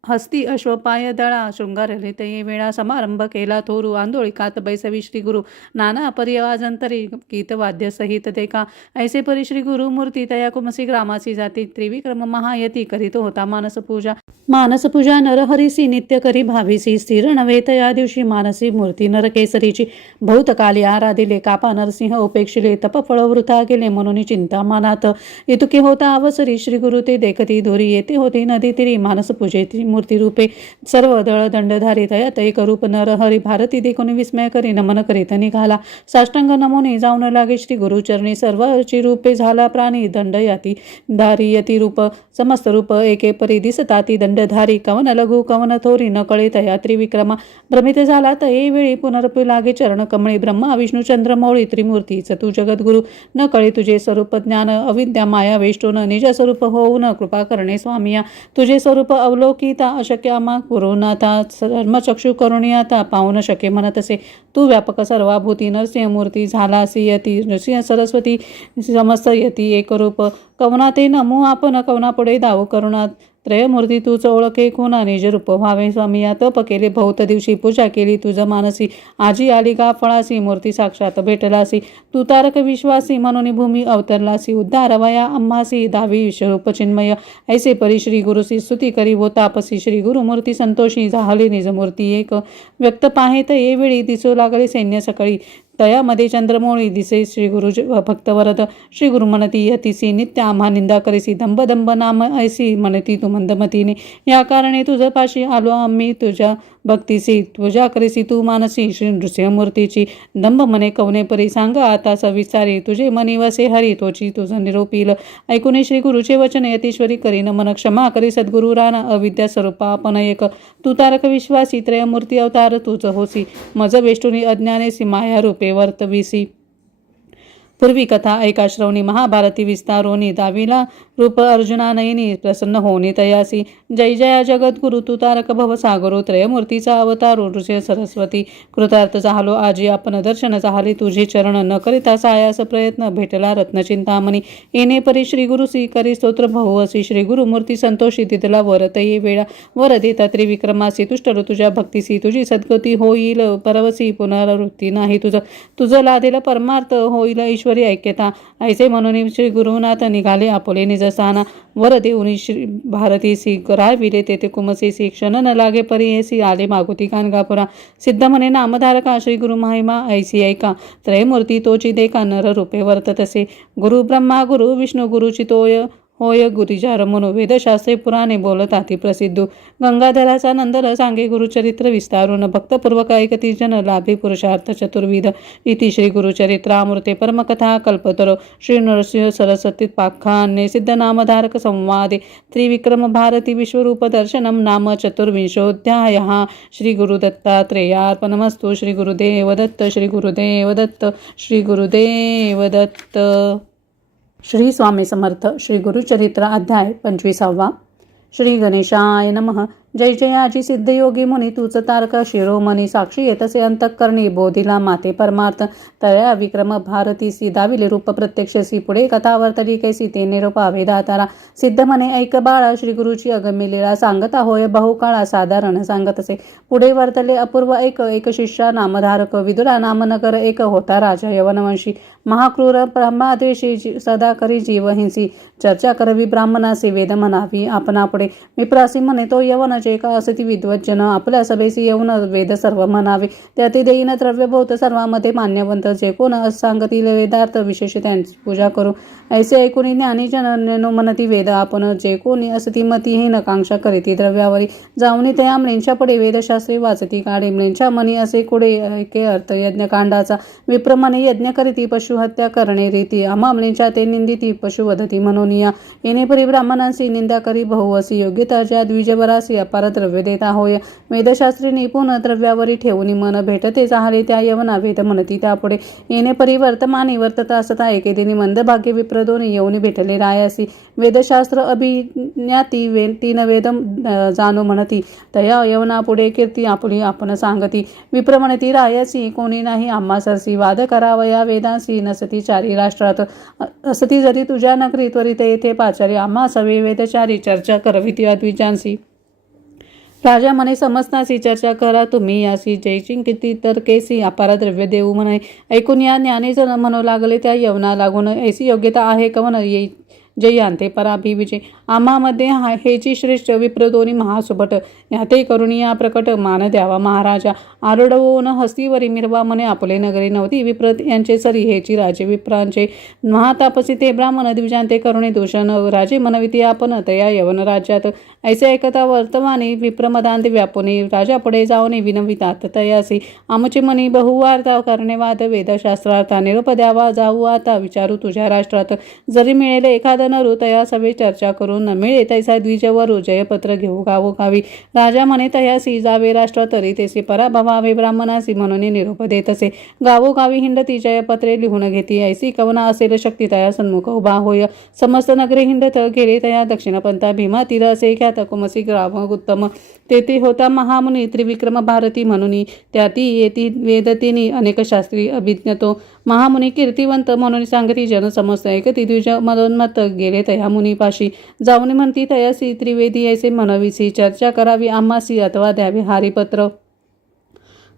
हस्ती अश्वपाय दळा शृंगारले ते वेळा समारंभ केला थोरू आंदोळिकात बैसवी श्री गुरु नाना पर्यवाजंतरी गीतवाद्य सहित देखा ऐसे परी श्री गुरु मूर्ती तया कुमसी ग्रामाची जाती त्रिविक्रम महायती करीत होता मानसपूजा नरहरीसी नित्य करी भावीसी स्थिर नव्हे तया दिवशी मानसी मूर्ती नरकेसरीची भौतकाली आराधिले कापा नरसिंह उपेक्षिले तपफळ वृथा गेले म्हणून चिंता मनात इतुके होता अवसरी श्री गुरु ते देखती दोरी येते होती नदी तिरी मानसपूजेची मूर्ती रूपे सर्व दळ दंडधारी तयात एक रूप नरहरी भारती देखून विस्मय करी नमन करीत निघाला साष्टांग नमोनी जाऊन लागे श्री गुरुचरणी सर्वची रूपे झाला प्राणी दंडयाती धारी यती रूप समस्त रूप एके परी दिसताती दंडधारी कवन लघु कवन थोरी न कळे तया त्रिविक्रमा भ्रमित झाला तये वेळी पुनरपी लागे चरण कमळी ब्रह्मा विष्णू चंद्रमौळी त्रिमूर्तीच तू जगद्गुरु न कळे तुझे स्वरूप ज्ञान अविद्या माया वेष्टून निज स्वरूप होऊन कृपा करणे स्वामिया तुझे स्वरूप अवलोकिता अशक्य आम्हा गुरुनाथा धर्मचक्षु करुणियाता पाहू न शके म्हणत असे तू व्यापक सर्वाभूती नरसिंहमूर्ती झालासी यती नरसिंह सरस्वती समस्त यती एकरूप कवना ते नमू आपण कवना पुढे दाऊ करुणा त्रयमूर्ती तूच ओळखे खुना निज रूप व्हावे स्वामी या तप केले बहुत दिवशी पूजा केली तुझ मानसी आजी आली गा फळासी मूर्ती साक्षात भेटलासी तू तारक विश्वासी म्हणून भूमी अवतरलासी उद्धार वया आम्हासी दावी विश्वरूप चिन्मय ऐसे परी श्री गुरुसी स्तुती करी व तापसी श्री गुरुमूर्ती संतोषी झाली निजमूर्ती एक व्यक्त पाहेत ये वेळी दिसू लागले सैन्य सकळी तयामध्ये चंद्रमौळी दिसे श्री गुरु भक्तवरद श्री गुरु म्हणती यतीसी नित्य आम्हा निंदा करीसी दंब दंब नाम ऐसी म्हणती तू मंदमतीने या कारणे तुझ पाशी आलो आम्ही तुझ्या भक्तीसी पूजा करीसी तू मानसी श्री नृसिंहमूर्तीची दंब मने कवने परी सांग आता सविचारी तुझे मनी वसे हरी तोची तुझं निरोपील ऐकून श्री गुरुचे वचन यतीश्वरी करीन मन क्षमा करी सद्गुरु राणा अविद्या स्वरूपा आपण एक तू तारक विश्वासी त्रयमूर्ती अवतार तूच होसी मज वेष्टुनी अज्ञानेसी माया रूपे वर्तविसी पूर्वी कथा ऐका श्रवणी महाभारती विस्तारोनी दाविला रूप अर्जुना नयनी प्रसन्न होनी तयासी जय जया जगद्गुरु तू तारक भवसागरो त्रयमूर्तीचा अवतारो ऋषे सरस्वती कृतार्थ झालो आजी आपण दर्शन झाले तुझे चरण न करिता सायास प्रयत्न भेटला रत्नचिंतामणी येणे परी श्री गुरुसी करी स्तोत्र बहुवसी श्री गुरुमूर्ती संतोषी तिथला वरत ये वेळा वर देता त्रिविक्रमासी तुष्टर तुझ्या भक्तीसी तुझी सद्गती होईल परवसी पुनरावृत्ती नाही तुझं लादेल परमार्थ होईल ईश्वरी ऐक्यता ऐसे म्हणून श्री गुरुनाथ निघाले आपुले निजस्थाना वर देऊनी श्री भारतीसी रायविले तेथे कुमसेसी क्षण न लागे परियसी आले मागुती कानगापुरा सिद्ध म्हणे नामधारका श्री गुरु महिमा ऐसी ऐका त्रयमूर्ती तोची देखा नर रूपे वर्ततसे गुरु ब्रह्मा गुरु विष्णू गुरुची तोय होय गुरुजार म्हणू वेदशास्त्रे पुराणे बोलताती प्रसिद्धू गंगाधराचा नंदर सांगे गुरुचरित्र विस्तारून भक्तपूर्वक ऐकती जन लाभे पुरुषार्थ चतुर्विध इति श्री गुरुचरित्रामृते परमकथा कल्पतरो श्री नरसिंह सरस्वती पाख्याने सिद्ध नामधारक संवादे त्रिविक्रम भारती विश्वरूप दर्शनम नाम चतुर्विंशोऽध्यायः श्री गुरुदत्तात्रेयार्पणमस्तु श्री गुरुदेव दत्त श्री गुरुदेव दत्त श्री गुरुदेव दत्त. श्री स्वामी समर्थ. श्री गुरुचरित्र अध्याय 25. श्री गणेशाय नमः. जय जयाजी सिद्धयोगी मुनी तूच तारक शिरोमणी साक्षी येतसे अंतःकरणी बोधिला माते परमार्थ तया विक्रम भारतीसी दाविले रूप प्रत्यक्षसी पुढे कथा वर्तली कैसी ते निरूपा वेदातारा सिद्ध म्हणे ऐक बाळा श्री गुरुची अगम्य लीळा सांगता होय बहुकाळा साधारण सांगतसे पुढे वर्तले अपूर्व एक शिष्या नामधारक विदुरा नामनगर एक होता राजा यवनवंशी महाक्रूर ब्रह्मादेशी सदा करी जीवहिंसी चर्चा करवी ब्राह्मणासी वेद म्हणावी आपणा पुढे मिप्रासी म्हणे तो यवन जे का असती विद्वज्जन आपल्या सभेसी येऊन वेद सर्व म्हणावे त्याती देईन द्रव्यभूत सर्वांमध्ये मान्यवंत जे कोण सांगतील वेदार्थ विशेष त्यांची पूजा करू ऐसे ऐकून ज्ञानी जन म्हणती वेद आपण जे कोणी असती मती नकांक्षा करीती द्रव्यावरी जाऊनी त्या म्लेंच्या पुढे वेदशास्त्री वाचती काढे म्लेंच्या मनी असे कुडे ऐके अर्थ यज्ञकांडाचा विप्रमाणे यज्ञ करीती पशुहत्या करणे रीती आम्हा म्लेंच्या ते निंदिती पशुवदती म्हणून या येणे परी ब्राह्मणांशी निंदा करी बहुवसी योग्यता ज्या द्विजबरासी अपार द्रव्य देता होय वेदशास्त्री निपुण द्रव्यावरी ठेवून मन भेटते चाहले त्या यवना वेद म्हणती त्यापुढे येणे परिवर्तमानी वर्तता असता एकेदिनी मंदभाग्य विप्रदोनी येऊन भेटले रायासी वेदशास्त्र अभिज्ञाती तीन वेद जाणो म्हणती तया यवना पुढे कीर्ती आपुली आपण सांगती विप्र म्हणती रायासी कोणी नाही आम्हा सरसी वाद करावया वेदांसी नसती चारी राष्ट्रात असती जरी तुझ्या नगरी त्वरित येथे पाचारी आम्हा सवे वेदचारी चर्चा करविती द्विजांसी राजा म्हणे समजतासी चर्चा करा तुम्ही यासी जयचिंग किती तर केसी अपारा द्रव्य देऊ म्हणे. ऐकून या ज्ञानेजन म्हणू लागले त्या यवना लागून ऐसी योग्यता आहे का म्हण येई जय आणते पराभिविजय. आम्हामध्ये हेची श्रेष्ठ विप्रदोनी महासुभट याते करुणिया प्रकट मान द्यावा महाराजा. आरडवून हस्तीवरी मिरवा म्हणे आपले नगरी नव्हती विप्रत यांचे सरी हेची राजे विप्रांचे महातापसी ते ब्राह्मण द्विजांते करुणे दूषण राजे मनविती आपण तया यवन राज्यात. ऐसे ऐकता वर्तमानी विप्रमदांत व्यापुनी राजा पुढे जाऊन विनवितात तयासी आमचे मनी बहुवार्ता करणे वाद वेदशास्त्रार्था निरोप द्यावा जाऊ आता विचारू तुझ्या राष्ट्रात. जरी मिळेल एखाद नरू तया सभे चर्चा करून न मिळे तैसा द्विजवरू जयपत्र घेऊ गावोगावी. राजा म्हणे तयासी जावे राष्ट्र तरी तेसी पराभवावे ब्राह्मणासी म्हणून निरोप देत असे. गावोगावी हिंडती जयपत्रे लिहून घेती ऐसी कवना असेल शक्ती तया सन्मुख उभा होय. समस्त नगरे हिंडत गेले तया दक्षिणपंथा भीमा तीर असे ख्यात कुमसी ग्राम उत्तम. तेथे होता महामुनी त्रिविक्रम भारती म्हणून त्याती येती वेदतिनी अनेक शास्त्री अभिज्ञतो. महामुनी कीर्तिवंत म्हणून सांगती जन समस्त ऐकती द्विज मदोन्मत्त गेले तया मुनीपाशी. जाऊन म्हणती तयासी त्रिवेदी ऐसे म्हणविसी चर्चा करावी आम्हासी अथवा द्यावे हारिपत्र.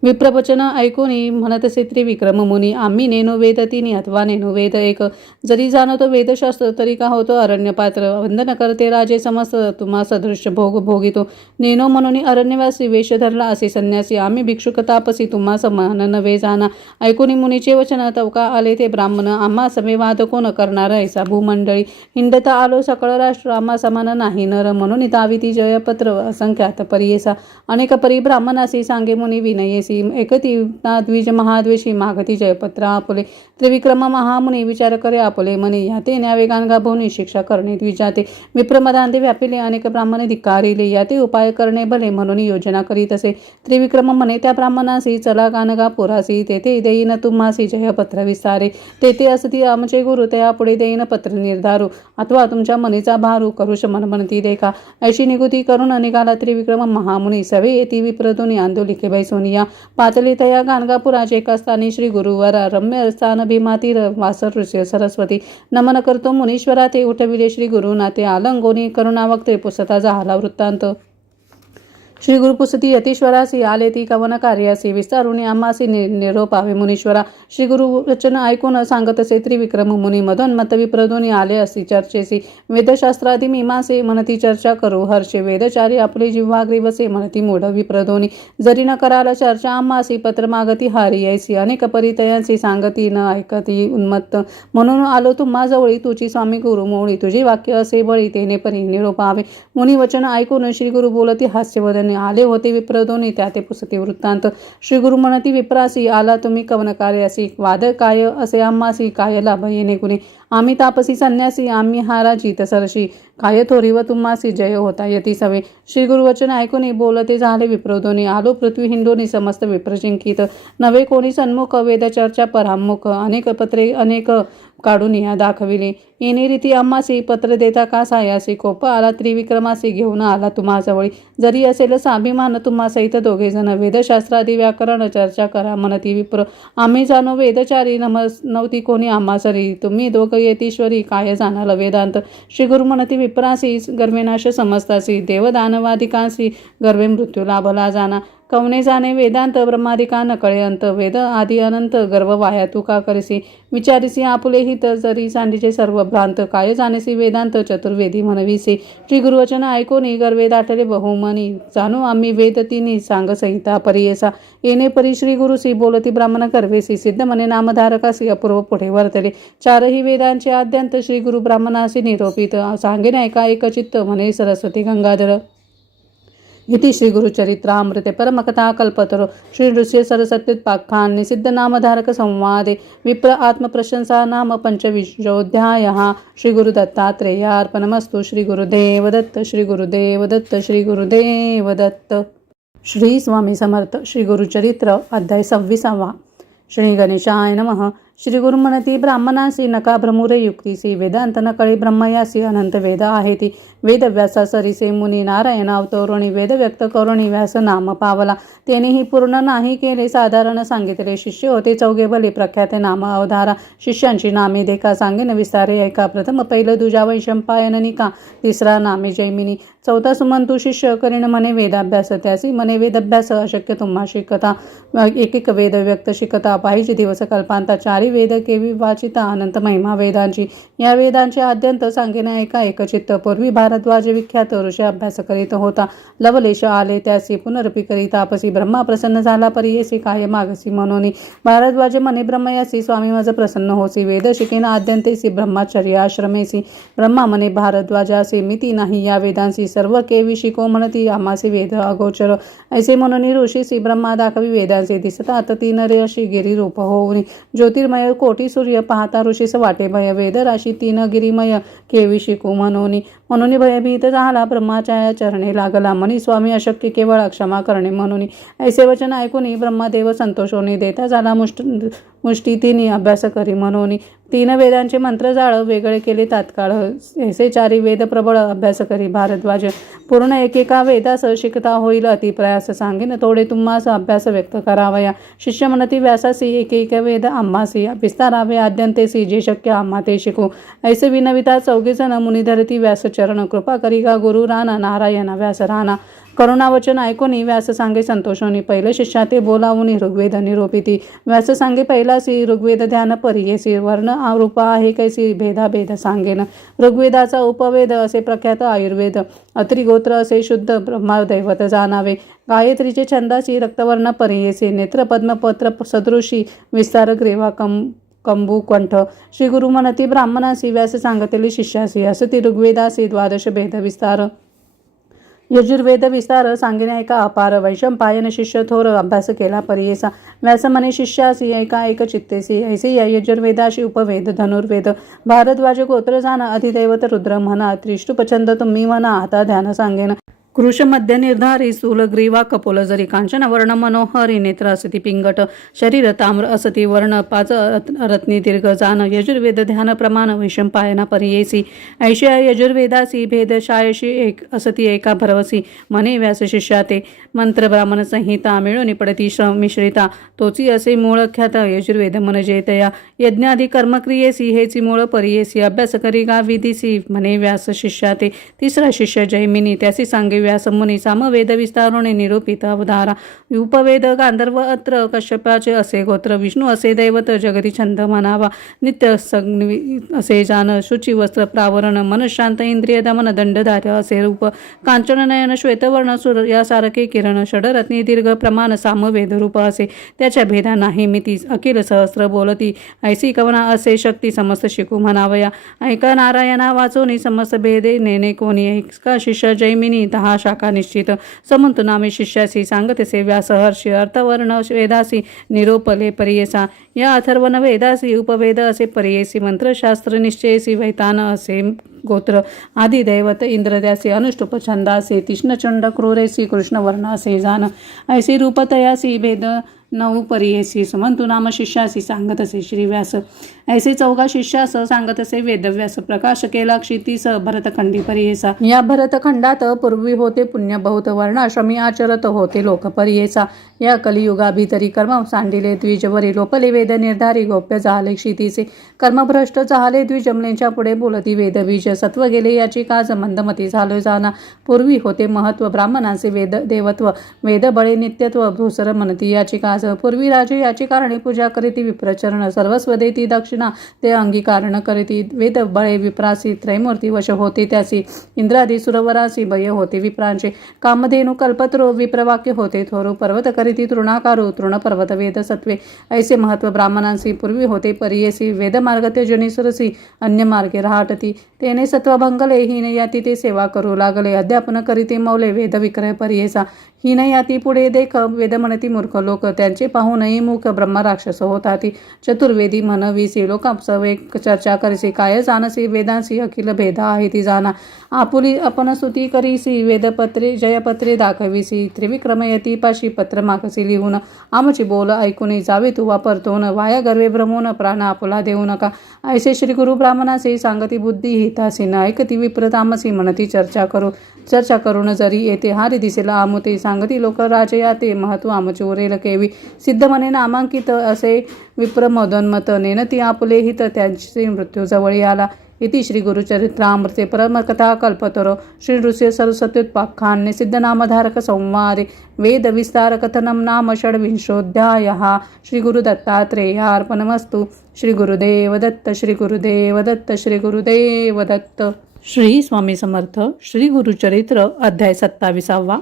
विप्रवचन ऐकून म्हणतसे त्रिविक्रम मुनी आम्ही नेनो वेद तिनी अथवा नेनो वेद एक. जरी जाणतो वेदशास्त्र तरी का होतो अरण्यपात्र. वंदन करते राजे समस्त तुम्हा सदृश भोग भोगितो. नेनो म्हणून अरण्यवासी वेश धरला असे संन्यासी आम्ही भिक्षुक तापसी तुम्हा समान नवे जाना. ऐकून मुनीचे वचन तवका आले ते ब्राह्मण आम्हा समे वाद कोण करणार ऐसा भूमंडळी. हिंडता आलो सकळ राष्ट्र आम्हा समान नाही नर म्हणून दाविती जयपत्र असंख्यात परियेसा. अनेक परी ब्राह्मणासी सांगे मुनी विनयेसी एकती द्विज महाद्वेषी मागती जयपत्र आपुले. त्रिविक्रम महामुनी विचार करे आपुले मनी याते न्यावे गाणगा भोवनी शिक्षा करणे द्विजाते. विप्रमदांते व्यापिले अनेक ब्राह्मणे धिक्कारिले याते उपाय करणे भले म्हणून योजना करीत असे. त्रिविक्रम म्हणे त्या ब्राह्मणासी चला गाणगा पुरासी तेथे देईन तुम्हासी जयपत्र विस्तारे. तेथे असती आमचे गुरु त्या पुढे देईन पत्र निर्धारू अथवा तुमच्या मनीचा भारू करुष मनमनती देखा. अशी निगुती करून निघाला त्रिविक्रम महामुनी सवे येती विप्रदोनी आंदोलिके बैसोनिया. पातळी तया गाणगापुराचे एका स्थानी श्री गुरुवर रम्य स्थान भीमातीर वासर ऋषी सरस्वती. नमन करतो मुनीश्वरा ते उठविले श्री गुरुनाथे आलंगोनी करुणा वक्ते पुसता झाला वृत्तांत. श्री गुरुपुसती यतीश्वरासी आले ती कवन कार्यासी विस्तारुणी आम्हासी निरोपावे मुनीश्वरा. श्री गुरु वचन ऐकून सांगत असे त्रिविक्रम मुनी मदोन्मत्त विप्रदोनी आले असी चर्चेसी. वेदशास्त्रादी मीमासे म्हणती चर्चा करू हर्षे वेदचारी आपली जिव्हाग्री वसे म्हणती मूढ विप्रदोनी. जरी न कराला चर्चा आम्हासी पत्र मागती हारी ऐसी अनेक परितयांसी सांगती न ऐकती उन्मत्त. म्हणून आलो तुम्हा जवळी तुझी स्वामी गुरु मोळी तुझी वाक्य असे बळी तेने परी निरोपावे. मुनी वचन ऐकून श्री गुरु बोलती हास्यवदने आले होते विप्रदोनी त्या ते पुसती वृत्तांत. श्री गुरु म्हणती विप्रासी आला तुम्ही कवन कार्यासी वाद काय असे आम्हासी काय लाभ येणे गुणे. आम्ही तापसी संन्यासी आम्ही हारा जीत सरशी काय थोरी व तुम्हासी जय होता यती सवे. श्री गुरुवचन ऐकून बोलते झाले विप्रदोनी आलो पृथ्वी हिंडोनी समस्त विप्रचिंकित. नवे कोणी सन्मुख वेदचर्चा परामुख अनेक पत्रे अनेक काढून या दाखविले. येणे रीती आम्हासी पत्र देता का सायासी कोप आला त्रिविक्रमासी घेऊन आला तुम्हा जवळी. जरी असेल स्वाभिमान तुम्हा सहित दोघे जण वेदशास्त्रादी व्याकरण चर्चा करा म्हणती विप्र. आम्ही जाणो वेदचारी नव्हती कोणी आम्हा सरी तुम्ही दोघ येतीश्वरी काय जाणाल वेदांत. श्री गुरु म्हणती विप्रासी गर्वेनाश समजतासी देवदानवादिकांसी गर्वे मृत्यू लाभला जाना. कवने जाणे वेदांत ब्रह्मादिका न कळे अंत वेद आदी अनंत गर्व वाया तू का करीसी. विचारिसी आपुले हित जरी सांडीचे सर्व भ्रांत काय जाणेसी वेदांत चतुर्वेदी म्हणविसी. श्री गुरुवचन ऐकोनी गर्वे दाटले बहुमनी जाणू आम्ही वेद तिनी सांग संहिता परियेसा. येणे परी श्री गुरुसी बोलती ब्राह्मण गर्वेसी सिद्ध म्हणे नामधारकासी अपूर्व पुढे वर्तले. चारही वेदांचे आद्यंत श्री गुरु ब्राह्मणासी निरोपित सांगेन ऐका एकचित्त म्हणे सरस्वती गंगाधर. इति श्री गुरुचरित्रामृते परमकथा कल्पतरो श्री नृसिंह सरस्वत्युत्पाख्यान निषिद्ध नामधारक संवादे विप्र आत्मप्रशंसा नाम पंचविंशोऽध्यायः. श्री गुरुदत्तात्रेयार्पणमस्तु. श्री गुरुदेव दत्त श्री गुरुदेव दत्त श्री गुरुदेव दत्त. श्री स्वामी समर्थ. श्री गुरुचरित्र अध्याय 26. श्री गणेशाय नमः. श्री गुरु म्हणती ब्राह्मणासी नका भ्रमुरे युक्तीसी वेदांत न कळी ब्रह्मयासी अनंत वेद आहे ती वेद व्यासा सरिसे मुनी नारायण अवतरुणी वेद व्यक्त करुणी व्यास नाम पावला तेनेही पूर्ण नाही केले साधारण सांगितले शिष्य होते चौघे भले प्रख्याते नाम अवधारा शिष्यांची नामे देखा सांगेन विस्तारे ऐका प्रथम पहिलं दुजा वैशंपायन निका तिसरा नामे जैमिनी चौथा सुमंतू शिष्य करीन म्हणे वेदाभ्यास त्यासी म्हणे वेदअभ्यास अशक्य तुम्हा शिकता एक वेद व्यक्त शिकता पाहिजे दिवस कल्पांता चारी वेद केवी वाचिता अनंत महिमा वेदांची या वेदांचे आद्यंत सांगेन ऐका एकचित्त पूर्वी भारद्वाज विख्यात ऋषी अभ्यास करीत होता लवलेश आले त्यासी पुनरपी करी तापसी ब्रह्मा प्रसन्न झाला परियेसी काय मागसी म्हणून भारद्वाज म्हणे ब्रह्मयासी स्वामी माझ प्रसन्न होसी वेद शिकेन आद्यंतेसी ब्रह्मचर्य आश्रमेसी ब्रह्मा म्हणे भारद्वाजासी मिती नाही या वेदांसी सर्व केवी शिको म्हणती आमासी वेद अगोचर ऐसे म्हणून ऋषीसी ब्रह्मा दाखवी वेदांचे दिसतात तीन रे अशी गिरी रूप होऊन ज्योतिर्मय कोटी सूर्य पाहता ऋषीस वाटे भय वेद राशी तीन गिरिमय केवी शिकू म्हणून भयभीत झाला ब्रह्माच्या चरणे लागला म्हणी स्वामी अशक्य केवळ क्षमा करणे म्हणून ऐसे वचन ऐकून ब्रह्मदेव संतोषोनी देता झाला मुष्टी तिनी अभ्यास करी म्हणून तीन वेदांचे मंत्र जाळ वेगळे केले तात्काळ ऐसे चारी वेद प्रबळ अभ्यास करी भारद्वाज पूर्ण एकेका वेदास शिकता होईल अतिप्रयास सांगेन थोडे तुम्हास अभ्यास व्यक्त करावया शिष्य म्हणती व्यासासी एक वेद आम्हासी विस्तारावे आद्यंतेसी जे शक्य आम्हा ते शिकू ऐसे विनविता चौघेजण मुनिधरती व्यासचरण कृपा करी का गुरु राणा नारायण व्यास राणा करुणावचन ऐकून व्यास सांगे संतोषोनी पहिले शिष्या ते बोलावून ऋग्वेद निरोपिती व्यास सांगे पहिलासी ऋग्वेद ध्यान परियेसी वर्ण रूप आहे कैसी भेदाभेद सांगेन ऋग्वेदाचा उपवेद असे प्रख्यात आयुर्वेद अत्रिगोत्र असे शुद्ध ब्रह्मदैवत जाणावे गायत्रीचे छंदासी रक्तवर्ण परियेसी नेत्रपद्मपत्र सदृशी विस्तार ग्रेवा कंबू कंठ श्री गुरु म्हणती ब्राह्मणासी व्यास सांगतेली शिष्यासी असती ऋग्वेदासी द्वादश भेद विस्तार यजुर्वेद विस्तार सांगेन ऐका अपार वैशंपायन शिष्य थोर अभ्यास केला परियेसा व्यास म्हणे शिष्यासी ऐका एक चित्तेसी ऐसे या यजुर्वेदाशी उपवेद धनुर्वेद भारद्वाज गोत्र जाण अधिदैवत रुद्र म्हणा त्रिष्टुपछंद तुम्ही म्हणा आता ध्यान सांगेन कृश मध्य निर्धारी स्थूल ग्रीवा कपोल जरी कांचन वर्ण मनोहरी नेत्र असती पिंगट शरीर ताम्र असती वर्ण पाच रत्नी दीर्घ जान यजुर्वेद ध्यान प्रमाण वैशंपायना परियेसी ऐशिया यजुर्वेदासी भेद शायशी एक असती एका भरवसी म्हणे व्यास शिष्या ते मंत्र ब्राह्मण संहिता मिळून पडती मिश्रिता तोची असे मूळ ख्यात यजुर्वेद म्हणजे तया यज्ञादी कर्मक्रियेसी हेची मूळ परियेसी अभ्यास करी गा विधीसी म्हणे व्यास शिष्या ते तिसरा शिष्य जैमिनी त्यासी सांगे व्यास मुनी सामवेद विस्तारोने निरूपित अवधारा उपवेद गांधर्व अत्र कश्यपाचे असे गोत्र विष्णू असे दैवत जगती छंद म्हणावा नित्य असे जान शुची वस्त्र प्रावरण मनशांत इंद्रिय दमन दंडधार्य असे रूप कांचन नयन श्वेतवर्ण सुर यासारखे किरण षडरत्नी दीर्घ प्रमाण सामवेद रूप असे त्याच्या भेदा नाही मिती अखिल सहस्र बोलती ऐसी कवना असे शक्ती समस्त शिकू म्हणावया ऐका नारायणा वाचोनी समस्त भेदे नेने कोणी ऐका शिष्य जैमिनी 10 शाखा निश्चित समंत नामे शिष्यासी सांगतसे व्यास हर्षी अर्थवर्ण वेदासी निरोपले परियेसा या अथर्वण वेदासी उपवेद असे परियेसी मंत्रशास्त्र निश्चयसी वैतान असे गोत्र आदी दैवत इंद्रद्यासी अनुष्टुप छंदासी तीक्ष्णचंड क्रूरेसी कृष्णवर्ण असे जान ऐसी रूपतयासी भेद 9 परियेसी सुमंतु नाम शिष्यासी सांगत असे श्री व्यास ऐसे चौघा शिष्यास सांगत असे वेदव्यास प्रकाश केला क्षितीस भरतखंडी परियेसा या भरतखंडात पूर्वी होते पुण्य बहुत वर्णाश्रमी आचरत होते लोक परियेसा या कलियुगा भीतरी कर्म सांडिले द्विजवरी लोपले वेद निर्धारी गोप्य झाले क्षितीचे कर्मभ्रष्ट झाले द्विजमलेंच्या पुढे बोलती वेदबीज सत्व गेले याची काज मंदमती झालो जाना पूर्वी होते महत्व ब्राह्मणांचे वेद देवत्व वेद बळे नित्यत्व भूसर म्हणती याची काज पूर्वी राजे याची कारणे पूजा करीती विप्रचरण सर्वस्व देती दक्षिणा ते अंगीकारण करीती वेद बळे विप्रासी त्रैमूर्ती वश होते त्यासी इंद्रादी सुरवरासी भय होते विप्रांचे कामधेनु कल्पत्रो विप्रवाक्य होते थोरो पर्वत करीती तृणाकारो तृण पर्वत वेद सत्वे ऐसे महत्व ब्राह्मणांसी पूर्वी होते परियेसी वेदमार्ग त्यजनी सुरसी अन्य मार्गे राहटती तेने सत्वभंगले हीन याती ते सेवा करू लागले अध्यापन करीती मौले वेद विक्रय परियेसा हीन याती पुढे देख वेद म्हणती मूर्ख लोक त्यांचे त्यांचे पाहूनही मुख ब्रह्म राक्षस होताती. चतुर्वेदी म्हणविसी लोकांसवे चर्चा करीसी, काय जाणसी वेदांसी अखिल भेदा आहे ती जाणा. आपुली आपण स्तुती करीसी, वेदपत्रे जयपत्रे दाखविसी, त्रिविक्रमयती पाशी पत्र मागसी लिहून. आमची बोल ऐकून जावे तू वापरतोन, वाया गर्वे भ्रमून प्राण आपुला देऊ नका. ऐसे श्री गुरु ब्राह्मणासी सांगती बुद्धी हितासी, न ऐकती विप्रतामसी म्हणती चर्चा करून जरी येते हारी दिसेल आमुते. सांगती लोक राजया ते महत्व आमचे उरेल केवी, सिद्ध म्हणे नामांकित असे विप्र मदोन्मत. नेनती आपुले हित त्यांची मृत्यू जवळी आला. इति श्री गुरुचरित्रामृते परमकथा कल्पतरो श्री नृसिंह सरस्वत्युत्पाख्याने सिद्धनामधारक संवादे वेद विस्तार कथनम नाम षड्विंशोऽध्यायः. श्री गुरुदत्तात्रेयार्पणमस्तु. श्री गुरुदेव दत्त, श्री गुरुदेव दत्त, श्री गुरुदेव दत्त. श्री स्वामी समर्थ. श्री गुरुचरित्र अध्याय 27.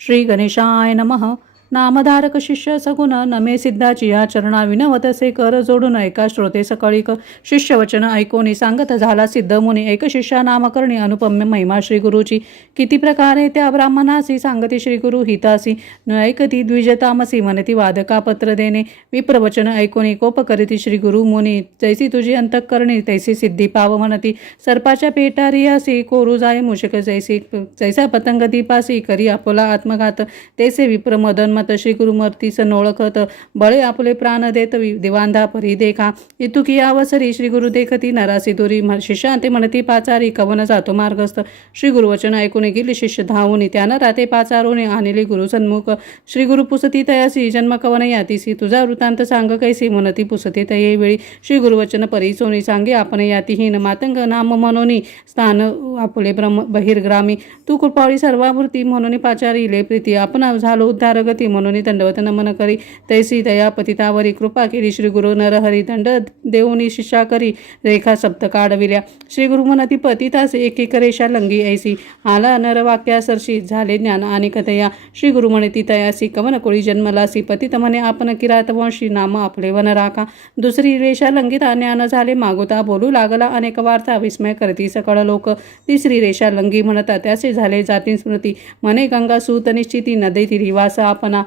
श्री गणेशाय नमः. नामधारक शिष्य सगुण नमे सिद्धाची या चरणा विनवतसे कर जोडून ऐका श्रोते सकळीक. शिष्य वचन ऐकोनी सांगत झाला सिद्ध मुनी, एक शिष्या नामकरणी अनुपम्य महिमा श्री गुरुची. किती प्रकारे त्या ब्राह्मणासी सांगती श्री गुरु हितासी, न ऐकती द्विजतामसी म्हणती वादका पत्र देणे. विप्रवचन ऐकोनी कोप करीती श्री गुरु मुनी, जैसी तुझी अंतःकरणी तैसी सिद्धी पाव म्हणती. सर्पाच्या पेटारियासी कोरू जाय मुशक, जैसा पतंग दीपासी करी आपुला आत्मघात. तैसे विप्र मदन मत श्री गुरुमूर्तीस नोळखत, बळे आपले प्राण देत दिवांधा परी देखा. इतुकी अवसरी श्री गुरु देखती नरासी दुरी, शिष्यांते म्हणती पाचारी कवन जातो मार्गस्थ. श्री गुरुवचन ऐकून गेली शिष्य धावून, त्यानं राते पाचारोने आणले गुरु सन्मुख. श्री गुरु पुसती तयासी जन्म कवन यातीसी, तुझा वृत्तांत सांग कैसी म्हणती पुसते तये वेळी. श्री गुरुवचन परिचोनी सांगे आपण यातीहीन, मातंग नाम म्हणोनी स्थान आपले ब्रह्म बहिर्ग्रामी. तू कृपाळी सर्वावृत्ती म्हणून पाचारीले प्रीती, आपण झालो उद्धारगती म्हणून दंडवत नमन करी. तैसी दया पतितावरी कृपा केली श्री गुरु नरहरी, दंड देऊनी शिष्या करी रेखा सप्त काढविल्या. श्री गुरु म्हणती पतितास एक एक रेषा लंगी ऐसी, आला नर वाक्यासरशी झाले ज्ञान आणि कथया. श्री गुरु म्हणती तयासी कवन कोळी जन्मलासी, पतित म्हणे आपण किरातवंशी नाम आपले वन राखा. दुसरी रेषा लंगित ज्ञान झाले मागोता, बोलू लागला अनेक वार्ता विस्मय करती सकळ लोक. तिसरी रेषा लंगी म्हणता त्याचे झाले जाती स्मृती, म्हणे गंगा सूत निश्चिती नदीतील निवास आपणा.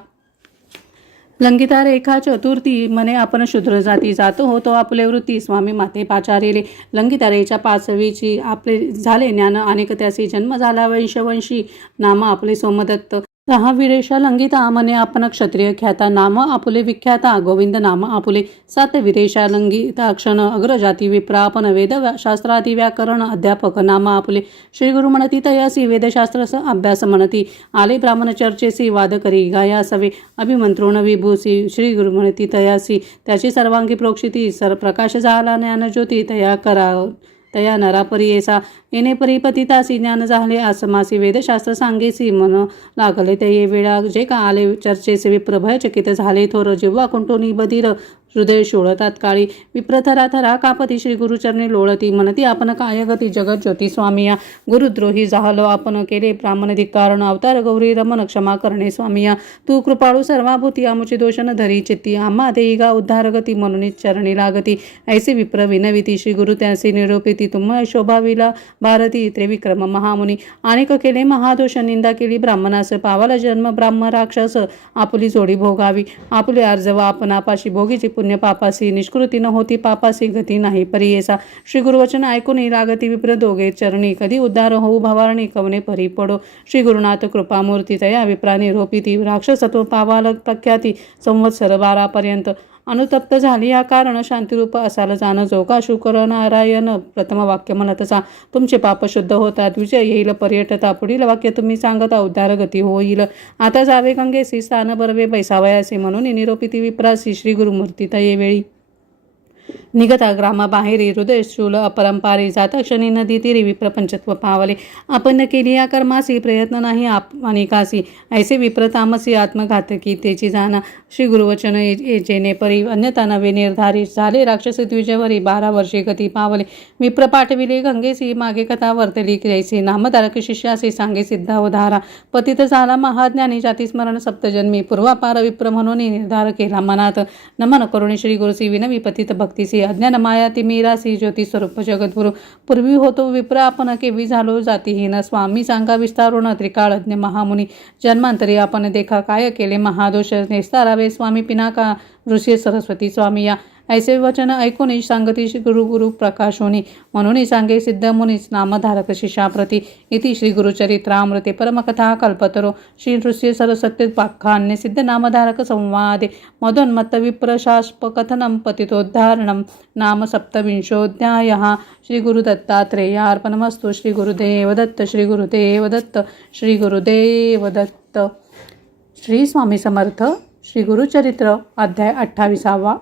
लंगिता रेखा चतुर्थी म्हणे आपण शूद्र जाती, जातो होतो आपले वृत्ती स्वामी माते पाचारिले. लंगिता रेषा पाचवीची आपले झाले ज्ञान अनेक त्यासी, जन्म झाला वंशवंशी नाम आपले सोमदत्त. सहावी रेषा लंगिता म्हणे आपण क्षत्रिय ख्याता, नाम आपुले विख्याता गोविंद नाम आपुले. सातवी रेषा लंगिता क्षण अग्रजाती विप्रा, आपण वेदशास्त्रादी व्याकरण अध्यापक नाम आपुले. श्री गुरु म्हणती तयासी वेदशास्त्र अभ्यास म्हणती, आले ब्राह्मण चर्चेसी वाद करी गायासवे. अभिमंत्रुण विभूसी श्री गुरु म्हणती तयासी, त्याची सर्वांगी प्रोक्षिती प्रकाश झाला ज्ञानज्योती तया नरापरी येसा. येणे परिपतितासी ज्ञान झाले आसमासी, वेदशास्त्र सांगेसी मन लागले ते वेळा. जे का आले चर्चेचे विप्र भयचकित झाले थोर, जिव्हा कुंटोनी बधीर हृदय शोळतात काळी. विप्र थरा थरा कापती श्री गुरुचरणी लोळती, म्हणती आपण कायगती जगत ज्योती स्वामिया. गुरुद्रोही झालो आपण केले ब्राह्मण धिक्कारण, अवतार गौरी रमण क्षमा करणे स्वामिया. तू कृपाळू सर्वाभूती आमुचे दोषण धरी चित्ती, आम्हा देई गा उद्धारगती म्हणून चरणी लागती. ऐसे विप्र विनविती श्री गुरु त्यासी निरोपिती, तुम शोभाविला भारती त्रिविक्रम महामुनी. अनेक केले महादोष निंदा केली ब्राह्मणास, पावाला जन्म ब्राह्म राक्षस आपुली जोडी भोगावी. आपुले अर्जवा आपणापाशी भोगीची पुण्य पापासी, निष्कृती न होती पापासी गती नाही परियेसा. श्री गुरुवचन ऐकून लागती विप्र दोघे चरणी, कधी उद्धार होऊ भवारणी कवने परी पडो. श्री गुरुनाथ कृपामूर्ती तया विप्राने रोपिती, राक्षसत्व पावाल प्रख्याती संवत्सर 12 पर्यंत. अनुतप्त झाली या कारण शांतिरूप असाल जाण, जो का शुकर नारायण प्रथम वाक्य म्हणतसा तुमचे पाप शुद्ध होतात, विजय येईल पर्यटता. पुढील वाक्य तुम्ही सांगता उद्धार गती होईल. आता जावे गंगेसी स्थान बरवे बैसावयासी, म्हणून निरोपिती विप्रासी श्री गुरुमूर्ती तये वेळी. निगता ग्रामाबाहेरी हृदय शूल अपरंपारी, जाता क्षणी नदी तीरी विप्रपंचत्व पावले. आपण केली या कर्मासी प्रयत्न नाही अनेकासी, ऐसे विप्रतामसी आत्मघातकी तेची जाणा. श्री गुरुवचन जेने परी अन्यथा नवे निर्धारी, झाले राक्षस द्विजवरी 12 वर्षे गती पावले. विप्र पाठविले गंगेसी मागे कथा वर्तली जैसी, नामधारक शिष्यासी सांगे सिद्धावधारा. पतित झाला महाज्ञानी जातीस्मरण सप्तजन्मी, पूर्वापार विप्र म्हणून निर्धार केला मनात. नमन करुणी श्री गुरुसी विनवी पतित भक्तीसी ज्योती अज्ञान माया तिमिरासी ज्योती स्वरूप जगद्गुरु पूर्वी होतो विप्र आपण केवी झालो जातीहीन स्वामी सांगा विस्तारून त्रिकाळज्ञ महामुनी जन्मांतरी आपण देखा काय केले महादोष नेस्तारावे स्वामी पिनाका ऋषी सरस्वती स्वामी या ऐसे वचन ऐकून सांगती गुरु गुरु प्रकाशोनी म्हणून सांगे सिद्ध मुनीच नामधारक शिष्याप्रती इति श्री गुरुचरित्रामृते परमकथा कल्पतरो श्री नृस्य सरस्वती पाख्यान्य सिद्ध नामधारक संवादे मदोन्मत्त विप्रशास्प कथनं पतितोद्धारणं नाम सप्तविंशोऽध्यायः श्री गुरुदत्तात्रेयार्पणमस्तु श्री गुरुदेव दत्त श्री गुरुदेव दत्त श्री गुरुदेव दत्त. श्री स्वामी समर्थ. श्री गुरुचरित्र अध्याय 28.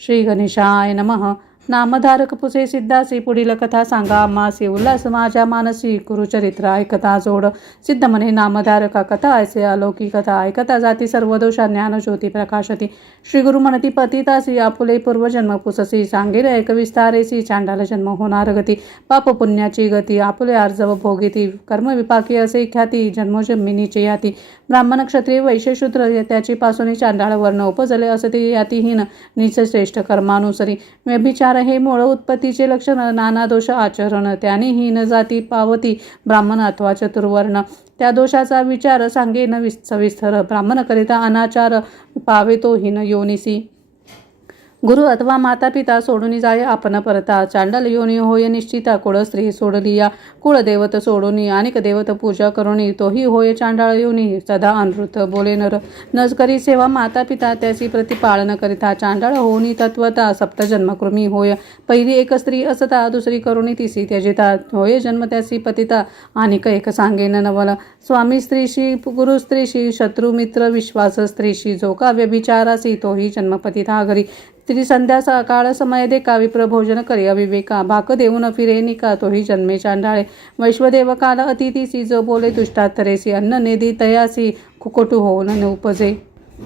श्री गणेशाय नमः. नामधारक पुसे सिद्धासी पुढील कथा सांगा मासी उल्हास माझ्या मानसी गुरुचरित्र ऐकता जोड. सिद्ध म्हणे नामधारका कथा ऐसे अलौकिक कथा ऐकता जाती सर्व दोषा ज्ञान ज्योती प्रकाशती. श्री गुरु म्हणती पतितासी आपुले पूर्वजन्म पुससी सांगेल ऐक विस्तारेसी चांडाल जन्म होणार गती पाप पुण्याची गती आपुले आर्जव भोगिती कर्मविपाकी असे ख्याती जन्मोजन्मिनीचे याती ब्राह्मण क्षत्रिय वैश्य शूद्र त्याची पासून चांडाळ वर्ण उपजले असते यातीहीन नीच श्रेष्ठ कर्मानुसरी व्यभिचार हे मूळ उत्पत्तीचे लक्षण नाना दोष आचरण त्याने हीन जाती पावती ब्राह्मण अथवा चतुर्वर्ण त्या दोषाचा विचार सांगेन सविस्तर ब्राह्मण करिता अनाचार पावे तो हीन योनिसी गुरु अथवा माता पिता सोडून जाय आपण परता चांडाल योनी होय निश्चिता कुळ स्त्री सोडली या कुळदेवत सोडून अनेक देवत पूजा करुणी तोही होय चांडाळ योनी सदा अनृत बोले नर नज करी सेवा माता पिता त्याची प्रतिपालन करिता चांडाळ होनी तत्वता सप्तजन्मकृमी होय पहिली एक स्त्री असता दुसरी करुणी तिसी त्यजिता होय जन्म त्याची पतिता अनेक एक सांगेन नवल स्वामी स्त्रीशी गुरु स्त्रीशी शत्रू मित्र विश्वास स्त्रीशी जो का व्यभिचारासी तोही जन्मपतिता घरी स्त्री संध्या सकाळ समय देखा विप्र भोजन करी अविवेका भाक देऊन फिरे निका तोही जन्मे चांडाळे वैश्वदेव काल अतिथीसी जो बोले दुष्टातरेसी अन्न नेदी तयासी कुकोटू होऊन न उपजे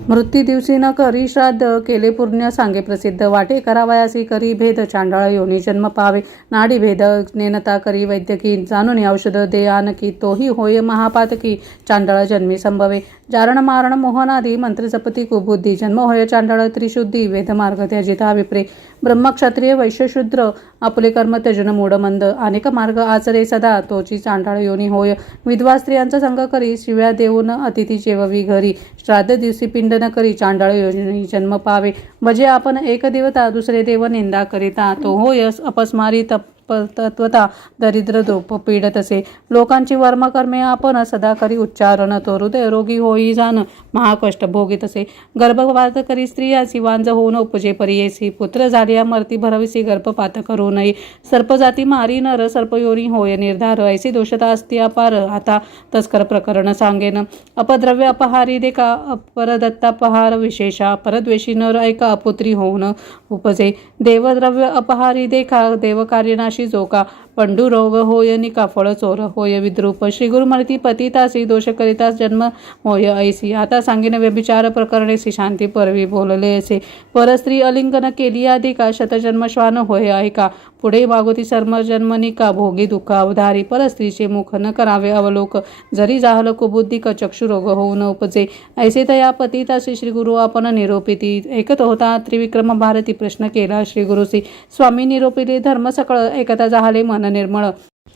मृत्यू दिवशी न करी श्राद्ध केले पुण्य सांगे प्रसिद्ध वाटे करावयासी करी भेद चांडाळ योनी जन्म पावे नाडी भेद नेनता करी वैद्यकी जाणून औषध दे आणकी तोही होय महापातकी चांडाळ जन्मी संभवे जारण मारण मोहनादी मंत्र जपती कुबुद्धी जन्म होय चांडाळ त्रिशुद्धी वेदमार्ग त्याजिता विप्रे ब्रह्म क्षत्रिय वैश्य शूद्र आपले कर्म त्यजन मूढमंद अनेक मार्ग आचरे सदा तोची चांडाळ योनी होय विधवा स्त्रियांचा संग करी शिव्या देऊन अतिथी जेववी घरी श्राद्ध दिवशी पिंड न करी चांडाळ योनी जन्म पावे भजे आपण एक देवता दुसरे देव निंदा करिता तो होय अपस्मारी तत्वता दरिद्र द्रोप पीडत असे लोकांची वर्मकर्मे आपण सदा करी उच्चारण तो हृदय रोगी होई जाण महाकष्ट भोगीत असे गर्भपात करी स्त्रियासी वांज होऊन उपजे परियेसी पुत्र झालिया मरती भरविसी गर्भपात करू नये सर्पजाती मारी नर सर्पयोनी होय निर्धार ऐसी दोषता असती अपार आता तस्कर प्रकरण सांगेन अपद्रव्य अपहारी देखा अपरदत्तापहार विशेषा परद्वेषी नर ऐका अपुत्री होऊन उपजे देवद्रव्य अपहारी देखा देवकार्यना जोका पंडू रोग होय निका फळ चोर होय विद्रूप श्री गुरुमूर्ती पतितासी दोष करितास जन्म होय ऐसी आता सांगिन व्यभिचार प्रकरणे शांती परवी बोलले असे परस्त्री अलिंगन केली आधी का शतजन्म श्वान होय ऐका पुढे मागोती सर्म जन्मनिका भोगी दुःख अवधारी परस्त्रीचे मुख न करावे अवलोक जरी जाहल कुबुद्धी क चक्षुरोग होऊ न उपजे ऐसे तया पतितासी श्री गुरु आपण निरोपिती ऐकत होता त्रिविक्रम भारती प्रश्न केला श्री गुरुसी स्वामी निरोपिले धर्म सकळ ऐकता जाहले मन निर्मळ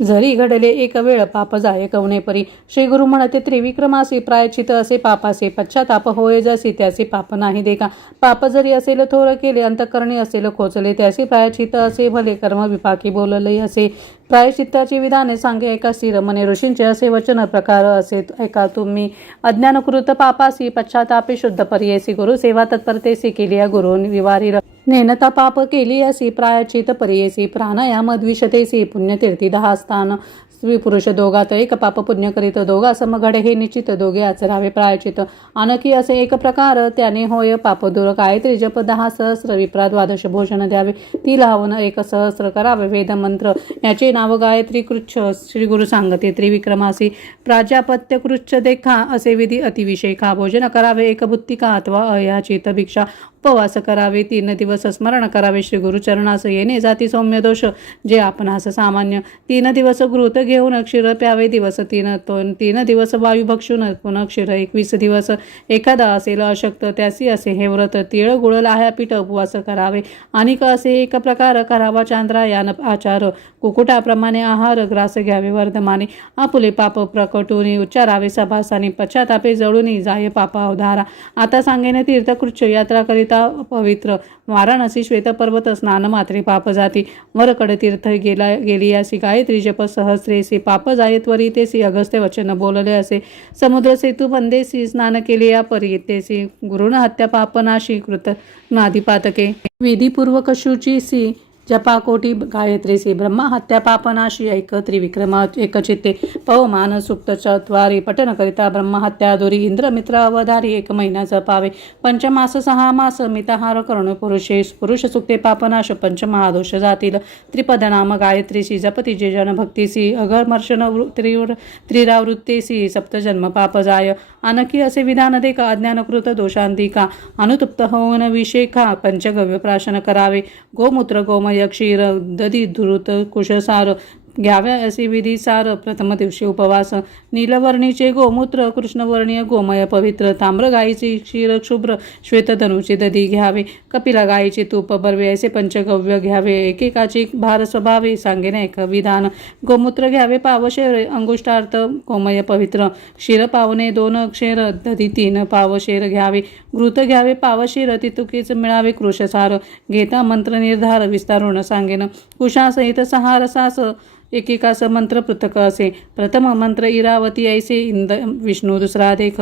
जरी घडले एक वेळ पाप जाय कवणे परी श्री गुरु म्हणते त्रिविक्रमासी प्रायचित असे पापासे पश्चाताप होय जसे त्याचे पाप नाही देखा पाप जरी असेल थोर केले अंतकरणी असेल खोचले त्याचे प्रायचित असे भले कर्म विपाकी बोलले असे प्रायश्चित्ताची विधाने सांगे एका स्थिर मने ऋषींचे असे वचन प्रकार असे ऐका तुम्ही अज्ञानकृत पापासी पश्चातापे शुद्ध पर्येसी गुरु सेवा तत्परतेसी केली गुरु विवारी नेनता पाप केली असी प्रायचित पर्येसी प्राणायाम द्विषतेसी पुण्यतीर्थी 10 स्थान स्त्री पुरुष दोघात एक पाप पुण्य करीत दोघा समघडे हे निश्चित दोघे आचरावे प्रायचित आणखी असे एक प्रकार त्याने होय पाप दूर गायत्री जप 10 सहस्र विप्रा 12 भोजन द्यावे ती लावून 1 सहस्र करावे वेद मंत्र याचे नाव गायत्री कृच्छ श्री गुरु सांगते त्रिविक्रमासी प्राजापत्य कृच्छ देखा असे विधी अतिविषय खा भोजन करावे एक बुत्तिका अथवा अयाचित भिक्षा उपवास करावे, 3 दिवस स्मरण करावे, श्री गुरुचरणास येणे जाती सौम्य दोष जे आपणास सामान्य, 3 दिवस घृत घेऊन क्षीर प्यावे, दिवस 3 दिवस वायू भक्षून पुन्हा क्षीर, 21 दिवस एखादा असेल अशक्त त्यासी असे हे व्रत, तीळ गुळ लाह्या पीठ उपवास करावे, आणि असे एक प्रकार करावा, चांद्रायान आचार, कुकुटाप्रमाणे आहार ग्रास घ्यावे, वर्धमाने आपुले पाप प्रकटून उच्चारावे, सभासानी पश्चातापे जळून जाय पापा अवधारा. आता सांगेन तीर्थकृच्य यात्रा करिता पवित्र वाराणसी श्वेतपर्वत स्नान मात्रे पाप जाती, वरकड तीर्थ गेलियासी गायत्री जप सहस्रेसी, पाप जाये त्वरितेसी अगस्त्य वचन बोलले असे, समुद्र सेतू बंदेसी स्नान केले या परितेसी, गुरुन हत्या पापनाशी कृत नादिपातके, विधिपूर्वक शुचीसी जपाकोटी गायत्रीसी, ब्रह्मा हत्या पापनाशी ऐक त्रिविक्रम एकचित्ते, पवमान सुक्त चत्वारी पठन करिता ब्रह्महत्या दोरी, इंद्रमित्र अवधारी 1 महिना जपावे, पंचमास 6 मास मिताहार करण पुरुष सुक्ते पापनाश, पंचमहादोष जातील, त्रिपद नाम गायत्रीसी जपती जे जन भक्तीसी, अघर्मर्षण त्रिरावृत्तेसी, सप्तजन्म पाप जाय, आणखी असे विधान दे का, अज्ञानकृत दोषांतिका, अनुतप्त होऊन विषेखा, पंचगव्य प्राशन करावे, गोमूत्र गोमय क्षीर दधी धृत कुशसार घ्याव्या असे विधीसार, प्रथम दिवशी उपवास, नीलवर्णीचे गोमूत्र, कृष्णवर्णीय गोमय पवित्र, ताम्र गायीची क्षीर शुभ्र श्वेतधनुचे दधी घ्यावे, कपिला गायीचे तूप बर्वे असे पंचगव्य घ्यावे, एकेकाची भार स्वभावे सांगेन एक विधान, गोमूत्र घ्यावे पावशेर, अंगुष्ठार्थ गोमय पवित्र, क्षीर पावणे 2 क्षीर दधी 3 पावशेर घ्यावे, घृत घ्यावे पावशेर, तितुकीच मिळावे कृशसार, घेता मंत्र निर्धार विस्तारून सांगेन, कुशासहित 6 रसास एकेकास मंत्र पृथक असे, प्रथम मंत्र इरावती ऐसे विष्णू, दुसरा देख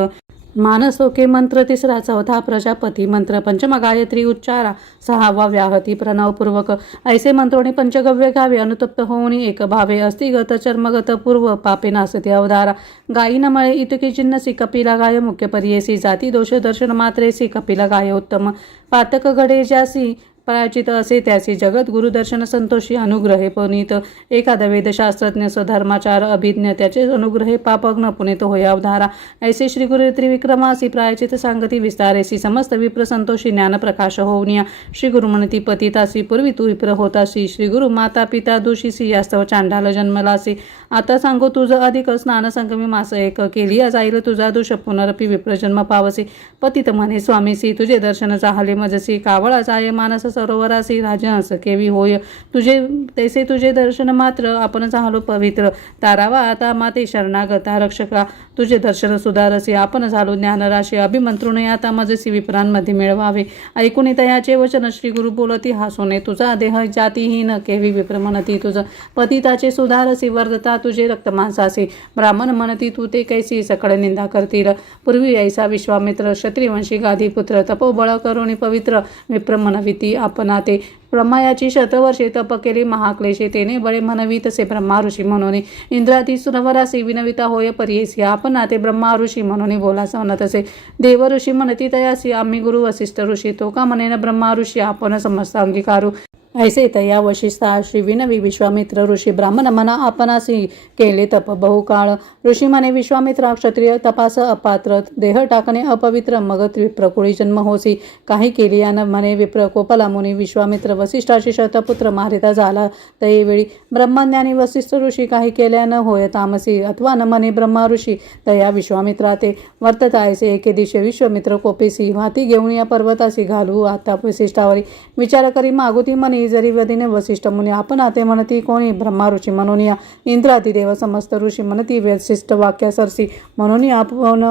मानसोके मंत्र, तिसरा चौथा प्रजापती मंत्र, पंचम गायत्री उच्चारा, 6वा व्याहती प्रणवपूर्वक, ऐसे मंत्रोणी पंचगव्य घ्यावे, अनुतप्त होऊनी एक भावे, अस्थिगत चर्मगत पूर्व पापे नासते अवधारा, गायी न मळे इतके चिन्हसी, कपिला गाय मुख्य पर्येसी, जाती दोष दर्शन मात्रेसी, कपिला गाय उत्तम, पातक घडे ज्यासी प्रायचित असे त्याचे, जगत गुरुदर्शन संतोषी, अनुग्रहे पुनीत, एखादा वेदशास्त्रज्ञ स्वधर्माचार अभिज्ञ, त्याचे अनुग्रहे पापग्न पुनीत होय अवधारा, ऐसे श्री गुरु त्रिविक्रमासी प्रायचित सांगती विस्तारेसी, समस्त विप्र संतोषी ज्ञान प्रकाश होऊनिया, श्री गुरु म्हणती पतितासी, पूर्वी तू विप्र होतासी, श्री गुरु माता पिता दूषीसी, यास्तव चांडाल जन्मलासी, आता सांगो तुझ अधिक स्नान संगमी मास एक, केलिया जाईल तुझा दोष पुनरपी विप्र जन्म पावसी, पतित म्हणे स्वामीसी, तुझे दर्शन चाहले मजसी, कावळा जाय मानस सरोवरासी, राजहंस केवी होय तुझे, तैसे तुझे दर्शन मात्र आपण झालो पवित्र, तारावा आता माते शरणागता रक्षका, तुझे दर्शन सुधारसी, आपण झालो ज्ञानराशी, अभिमंत्रुने आता मजसी विप्रांमध्ये मिळवावे, ऐकून तयाचे वचन श्री गुरु बोलती हासोने, तुझा देह जातीहीन केवी विप्र म्हणती, तुझ पतिताचे सुधारसी, वर्धता तुझे रक्तमांसासी, ब्राह्मण म्हणती तू ते कैसी सकळ निंदा करतील, पूर्वी ऐसा विश्वामित्र क्षत्रिवंशी गाधीपुत्र, तपोबळ करुणी पवित्र, विप्र म्हणविती आपणा ते, ब्रह्मायाची शतवर्षे तप केली महाक्लेशे, तेने बळे म्हणवी तसे ब्रह्मा ऋषी म्हणून, इंद्रादी सुरवरासी विनविता होय पर्येसी, आपण ते ब्रह्मा ऋषी म्हणून बोला सवना तसे, देव ऋषी म्हणती तयासी, आम्ही गुरु वसिष्ठ ऋषी, तो का म्हणेन ब्रह्मा ऋषी आपण समस्त अंगीकारू, ऐसे तया वशिष्ठा श्री विनवी विश्वामित्र ऋषी, ब्राह्मण म्हणा आपणासी केले तप बहुकाळ, ऋषी म्हणे विश्वामित्रा क्षत्रिय तपास अपात्र, देह टाकणे अपवित्र, मग विप्रकुळी जन्म होसी, काही केलियान म्हणे विप्र कोपला मुनी, विश्वामित्र वसिष्ठाची शतपुत्र मारिता झाला तयेवेळी, ब्रह्मज्ञानी वसिष्ठ ऋषी काही केल्यानं होय तामसी, अथवा न म्हणे ब्रह्मा ऋषी तया विश्वामित्रा ते, वर्तता ऐसे एके दिवशी विश्वामित्र कोपेसी, वाती घेऊन या पर्वतासी घालू आता वसिष्ठावरी, विचार करी मागुती म्हणे जरी वदीने वसिष्ठ मुनी, आपण आते म्हणती कोणी ब्रह्मा ऋषी म्हणून या, इंद्रादिदेव समस्त ऋषी म्हणती वसिष्ठ वाक्या सरसी, म्हणून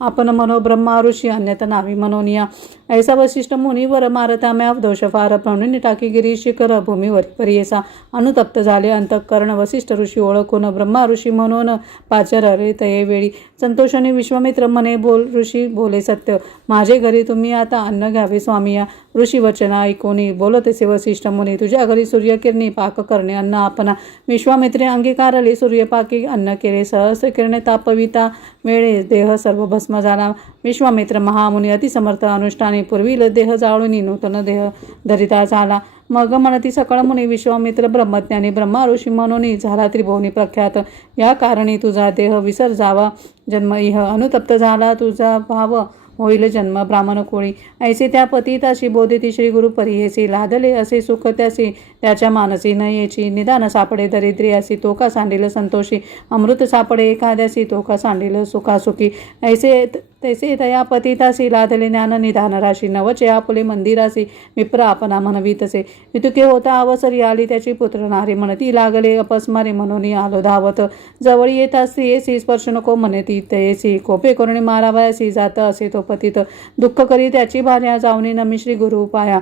आपण मनो ब्रह्मा ऋषी अन्यथा नावी म्हणून या, ऐसा वशिष्ठ मुनीवर मारता म्याव दोष फार, प्रणुनी टाकी गिरी शिखर भूमीवर परियेसा, अनुतप्त झाले अंतःकरण, वसिष्ठ ऋषी ओळखून ब्रह्मा ऋषी म्हणून पाचर रे तये वेळी, संतोषाने विश्वामित्र म्हणे बोल ऋषी बोले सत्य, माझे घरी तुम्ही आता अन्न घ्यावे स्वामी या, ऋषी वचन ऐकोनी बोलतसे वसिष्ठ मुनी, तुझ्या घरी सूर्यकिरणी पाक करणे अन्न आपणा, विश्वामित्रे अंगीकारले सूर्यपाकी अन्न केले, सहस्र किरणे तापविता वेळे देह सर्व भस्म झाला, विश्वामित्र महामुनी अतिसमर्थ अनुष्ठाने पूर्वील देह जाळून नूतन देह धरिता झाला, मग म्हणती सकळ मुनी विश्वामित्र ब्रह्मज्ञानी, ब्रह्मा ऋषी म्हणून झाला त्रिभुवनी प्रख्यात, या कारणी तुझा देह विसर जावा जन्म इह, अनुतप्त झाला तुझा भाव होईल जन्म ब्राह्मण कोळी. ऐसे त्या पतिताशी बोधिती श्री गुरु परियेसी. लादले असे सुख त्यासी त्याच्या मानसी नयेची. निदान सापडे दरिद्रियासी तो का सांडिल संतोषी. अमृत सापडे एखाद्यासी तो का सांडिल सुखासुखी. ऐसे तैसे तया पतितासी लादले ज्ञान निधान राशी. नवचे आपुले मंदिरासी विप्र आपणा म्हणवीतसे. इतुके होता अवसरी आली त्याची पुत्र नारी. म्हणती लागले अपस्मारी म्हणून आलो धावत. जवळ येता स्त्रियेसी स्पर्श नको म्हणती तयेसी. कोपे करुणी मारावयासी जात असे तो पतित. दुःख करी त्याची भार्या जाऊनी नमी श्री गुरु पाया.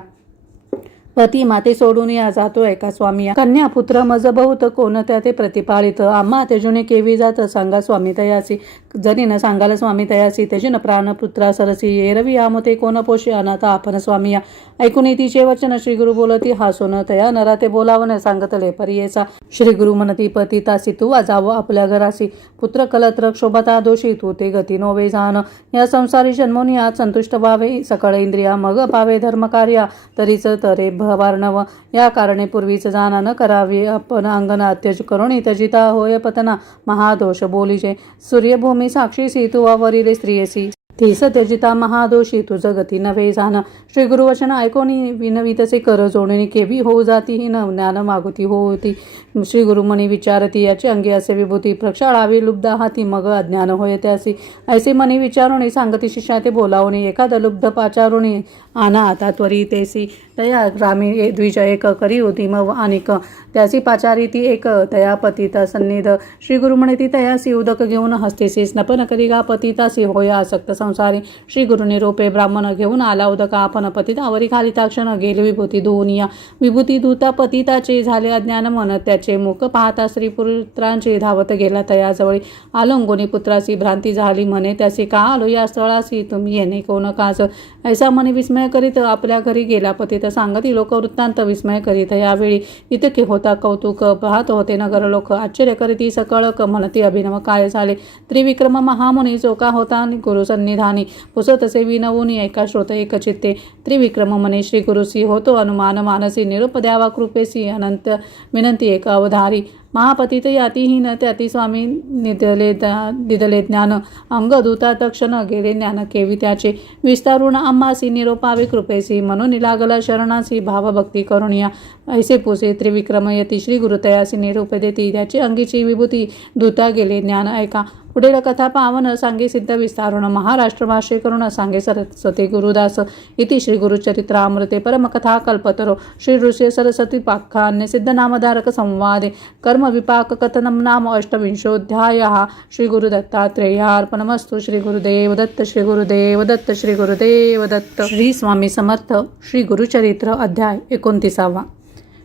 पती माते सोडून या जातो एका स्वामिया. कन्या पुत्र मज बहुत कोणत्या ते प्रतिपाळित. आम्हा तेजुने केवी जात सांगा स्वामी तयासी. जरी न सांगाल स्वामी तयासी तेजन प्राण पुत्रा सरसी. एरवी आमते कोण पोषी अनाथ आपण स्वामिया. ऐकून तिचे वचन श्री गुरु बोलती हासून तया नरा ते बोलावन सांगतले परियेसा. श्री गुरु म्हणती पतितासी तू जावं आपल्या घरासी. पुत्र कलत्र क्षोभता दोषी तू ते गती नोवे जाण. या संसारी जन्मोनी आज संतुष्ट व्हावे सकळ इंद्रिया. मग पावे धर्म कार्या तरीच तरे भवार्णव. या कारणे पूर्वीच जाणा न करावी आपण अंगना. त्यज करुणी त्यजिता होय पतना महादोष बोलीचे. सूर्यभूमी साक्षीसी तू वरील स्त्रियेसी. तीस त्यजिता महादोषी तुझ गती नव्हे जाण. श्री गुरुवचन ऐकोनी विनवितसे कर जोडणी. केवी होऊ जाती ही न ज्ञान मागुती होती. श्री गुरुमणी विचारती याची अंगी असे विभूती. प्रक्षाळावी लुब्ध हाती मग अज्ञान होय त्यासी. ऐसे मनी विचारुणी सांगती शिष्या ते बोलावणी. एखाद लुब्ध पाचारुणी आना आता त्वरितेसी. तया ग्रामी द्विज एक करी होती मग अनिक. त्याची पाचारी ती एक तया पतिता सन्निध. श्री गुरु म्हणती तयासी उदक घेऊन हस्तेसी. स्नपन करी गा पतितासी होय आसक्त संसारी. श्री गुरुने रोपे ब्राह्मण घेऊन आला उदका आपण पतितावरी खाली ताक्षण गेले विभूती धुवून. विभूती धुता पतिताचे झाले अज्ञान मन. त्याचे मुख पाहता स्त्री पुत्रांचे धावत गेला तयाजवळी. आलोंगोनी पुत्रासी भ्रांती झाली म्हणे त्यासी. का आलो या स्थळासी तुम्ही येणे कोण काज. ऐसा मनी विस्मय करीत आपल्या घरी गेला पतित. सांगती लोक वृत्तांत विस्मय करीत. यावेळी इतके होता कौतुक पाहत होते नगर लोक. आश्चर्य करीती सकळक म्हणती अभिनव काय झाले. त्रिविक्रम महामुनी चोका होता गुरु सन्निधानी. पुसतसे विनवूनी एका श्रोत एक चित्ते. त्रिविक्रम म्हणे श्री गुरुसी होतो अनुमान मानसी. निरोप द्यावा कृपेसी अनंत विनंती एक अवधारी. महापतित यातीहीन त्याती स्वामी दिदले ज्ञान. अंग दूता तक्षण गेले ज्ञान केवी त्याचे. विस्तारून आम्हासी निरोपावे कृपेसी. म्हणून लागला शरणासी भावभक्ती करुणिया. ऐसे पुसे त्रिविक्रम यती श्री गुरुतयासी निरोप देती. त्याची अंगीची विभूती दूता गेले ज्ञान ऐका. पुढील कथा पावन सांगे सिद्ध विस्तारून. महाराष्ट्र भाष्य करून सांगे सरस्वती गुरुदास. इति श्री गुरुचरित्रामृते परमकथा कल्पतरो. श्री ऋषी सरस्वती पाख्यान्य सिद्ध नामधारक संवादे कर्म विपाक कथनम नाम अष्टविंशोऽध्यायः. श्री गुरुदत्तात्रेयार्पणमस्तु. श्री गुरुदेव दत्त. श्री गुरुदेव दत्त. श्री गुरुदेव दत्त. श्री स्वामी समर्थ. श्री गुरुचरित्र अध्याय 29.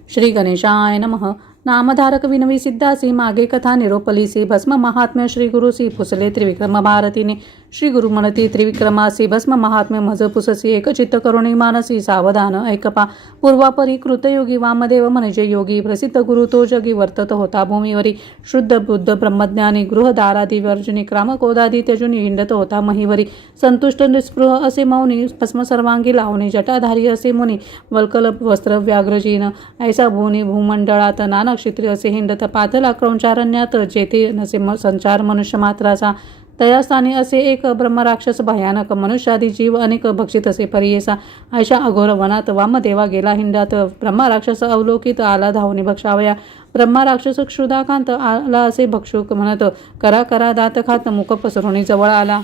श्री गणेशाय नमः. नामधारक विनवी सिद्धासी मागे कथा निरोपलीसी. भस्म महात्म्य श्री गुरुसी पुसले त्रिविक्रम भारतीने. श्री गुरु म्हणती त्रिविक्रमासी भस्म महात्म्य मज पुससी. एकचित्त करुणी मानसी सावधान ऐकपा. पूर्वापरी कृतयोगी वामदेव म्हणजे योगी. प्रसिद्ध गुरु तो जगी वर्तत होता भूमीवरी. शुद्ध बुद्ध ब्रह्मज्ञानी गृहदारादी वर्जुनी. क्रामकोदादी त्यजुनी हिंडत होता महीवरी. संतुष्ट निस्पृह असे मौनी. भस्म सर्वांगी लावणी. जटाधारी असे मुनी. वल्कल वस्त्र व्याघ्रजीन. ऐसा भूनी भूमंडळात नाना क्षेत्री असे हिंडत. पातला क्रौंचारण्यात जेथे नसे संचार मनुष्य मात्राचा. तयास्थानी असे एक ब्रह्मराक्षस भयानक. मनुष्यादी जीव अनेक भक्षित असे परियेसा. अशा अघोर वनात वामदेवा गेला हिंडात. ब्रह्मराक्षस अवलोकित आला धावणी भक्षावया. ब्रह्मराक्षस क्षुधाकांत आला असे भक्षुक म्हणत. करा करा दात खात मुख पसरुणी जवळ आला.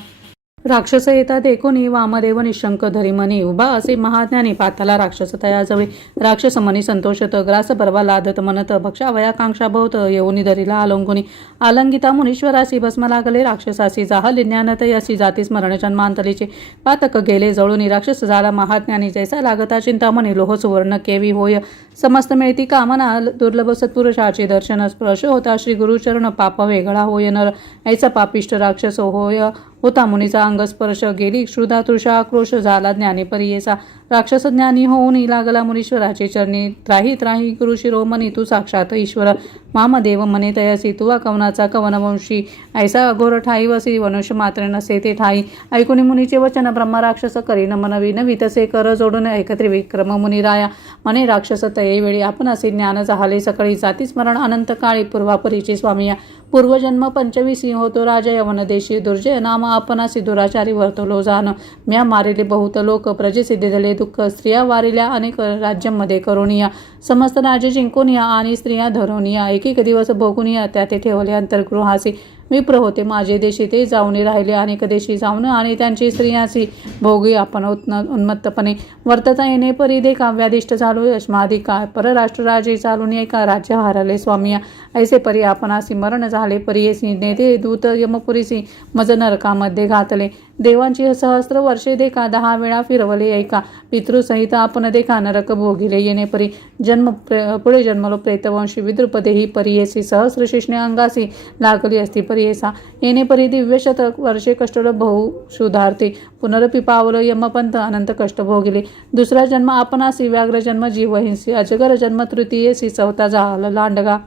राक्षस येतात एकोणी वामदेव निशंक धरी मनी. उभा असे महाज्ञानी पाताला राक्षस तयाजवळी. राक्षस मनी संतोषत ग्रास परवा लादत म्हणत. भक्षावया कांक्षा बहुत येऊनी धरीला आलंगुनी. आलंगिता मुनीश्वरासी भस्म लागले राक्षसासी. जाहले ज्ञान तयासी जाती स्मरण जन्मांतरीचे. पातक गेले जळूनी राक्षस झाला महाज्ञानी. जैसा लागता चिंतामणी लोह सुवर्ण केवी होय. समस्त मिळती कामना दुर्लभ सत्पुरुषाचे दर्शन. स्पर्श होता श्री गुरुचरण पाप वेगळा होय नर. ऐसा पापिष्ट राक्षस होय होता मुनीचा अंगस्पर्श. गेली क्षुधा तृषा आक्रोश झाला ज्ञानी परियेसा. राक्षस ज्ञानी होऊन लागला मुनीश्वराचे चरणी. त्राही त्राही गुरु शिरोमणी तू साक्षात ईश्वर. वामदेव म्हणे तयासी तुवा कवनाचा कवनवंशी. ऐसा अघोर ठाई वसी वनुष्य मात्र नसे ते ठाई. ऐकुनी मुनीचे वचन ब्रह्मा राक्षस करी नमन विनवी तसे कर जोडून ऐकत्री विक्रम मुनिराया. म्हणे राक्षस तये वेळी आपण असे ज्ञान जाहले सकळी. जाती स्मरण अनंत काळी पूर्वापरीचे स्वामिया. पूर्वजन्म पंचवीसी होतो राजा यवन देशी. दुर्जय नाम आपणासी दुराचारी वर्तलो जाण. म्या मारिले बहुत लोक प्रजेसी दिले दुःख. स्त्रिया वारिल्या अनेक राज्यांमध्ये करुणिया. समस्त राज्य जिंकूनिया आणि स्त्रिया धरुनिया. एक एक दिवस भोगुनिया त्या ते ठेवले अंतर्गृहासी. विप्र होते माझे देशी ते जाऊन राहिले अनेक देशी जाऊन आणि त्यांची स्त्रियांशी भोगी आपण उन्मत्तपणे वर्तता येणे परी देखा व्याधिष्ट झालो यशमाधिका. परराष्ट्र राजे चालून एका राज्य हारले स्वामिया. ऐसे परी आपणासी मरण झाले परियेसी. नेते दूत यमपुरीसी मज नरकामध्ये घातले. देवांची सहस्त्र वर्षे देखा 10 वेळा फिरवले ऐका. पितृसहित आपण देखा नरक भोगिले येणे परी. पुढे जन्मलो प्रेतवंशी विद्रुपदेही परियेसी. सहस्र शिष्णे अंगासी लागली असती परियेसा. येणे परी दिव्य शतक वर्षे कष्टलो बहु शुधार्थे. पुनरपि पावलो यमपंथ अनंत कष्ट भोगिले. दुसरा जन्म आपणासी व्याघ्र जन्म जीवहिंसी. अजगर जन्म तृतीयेसी चौथा झाला लांडगा.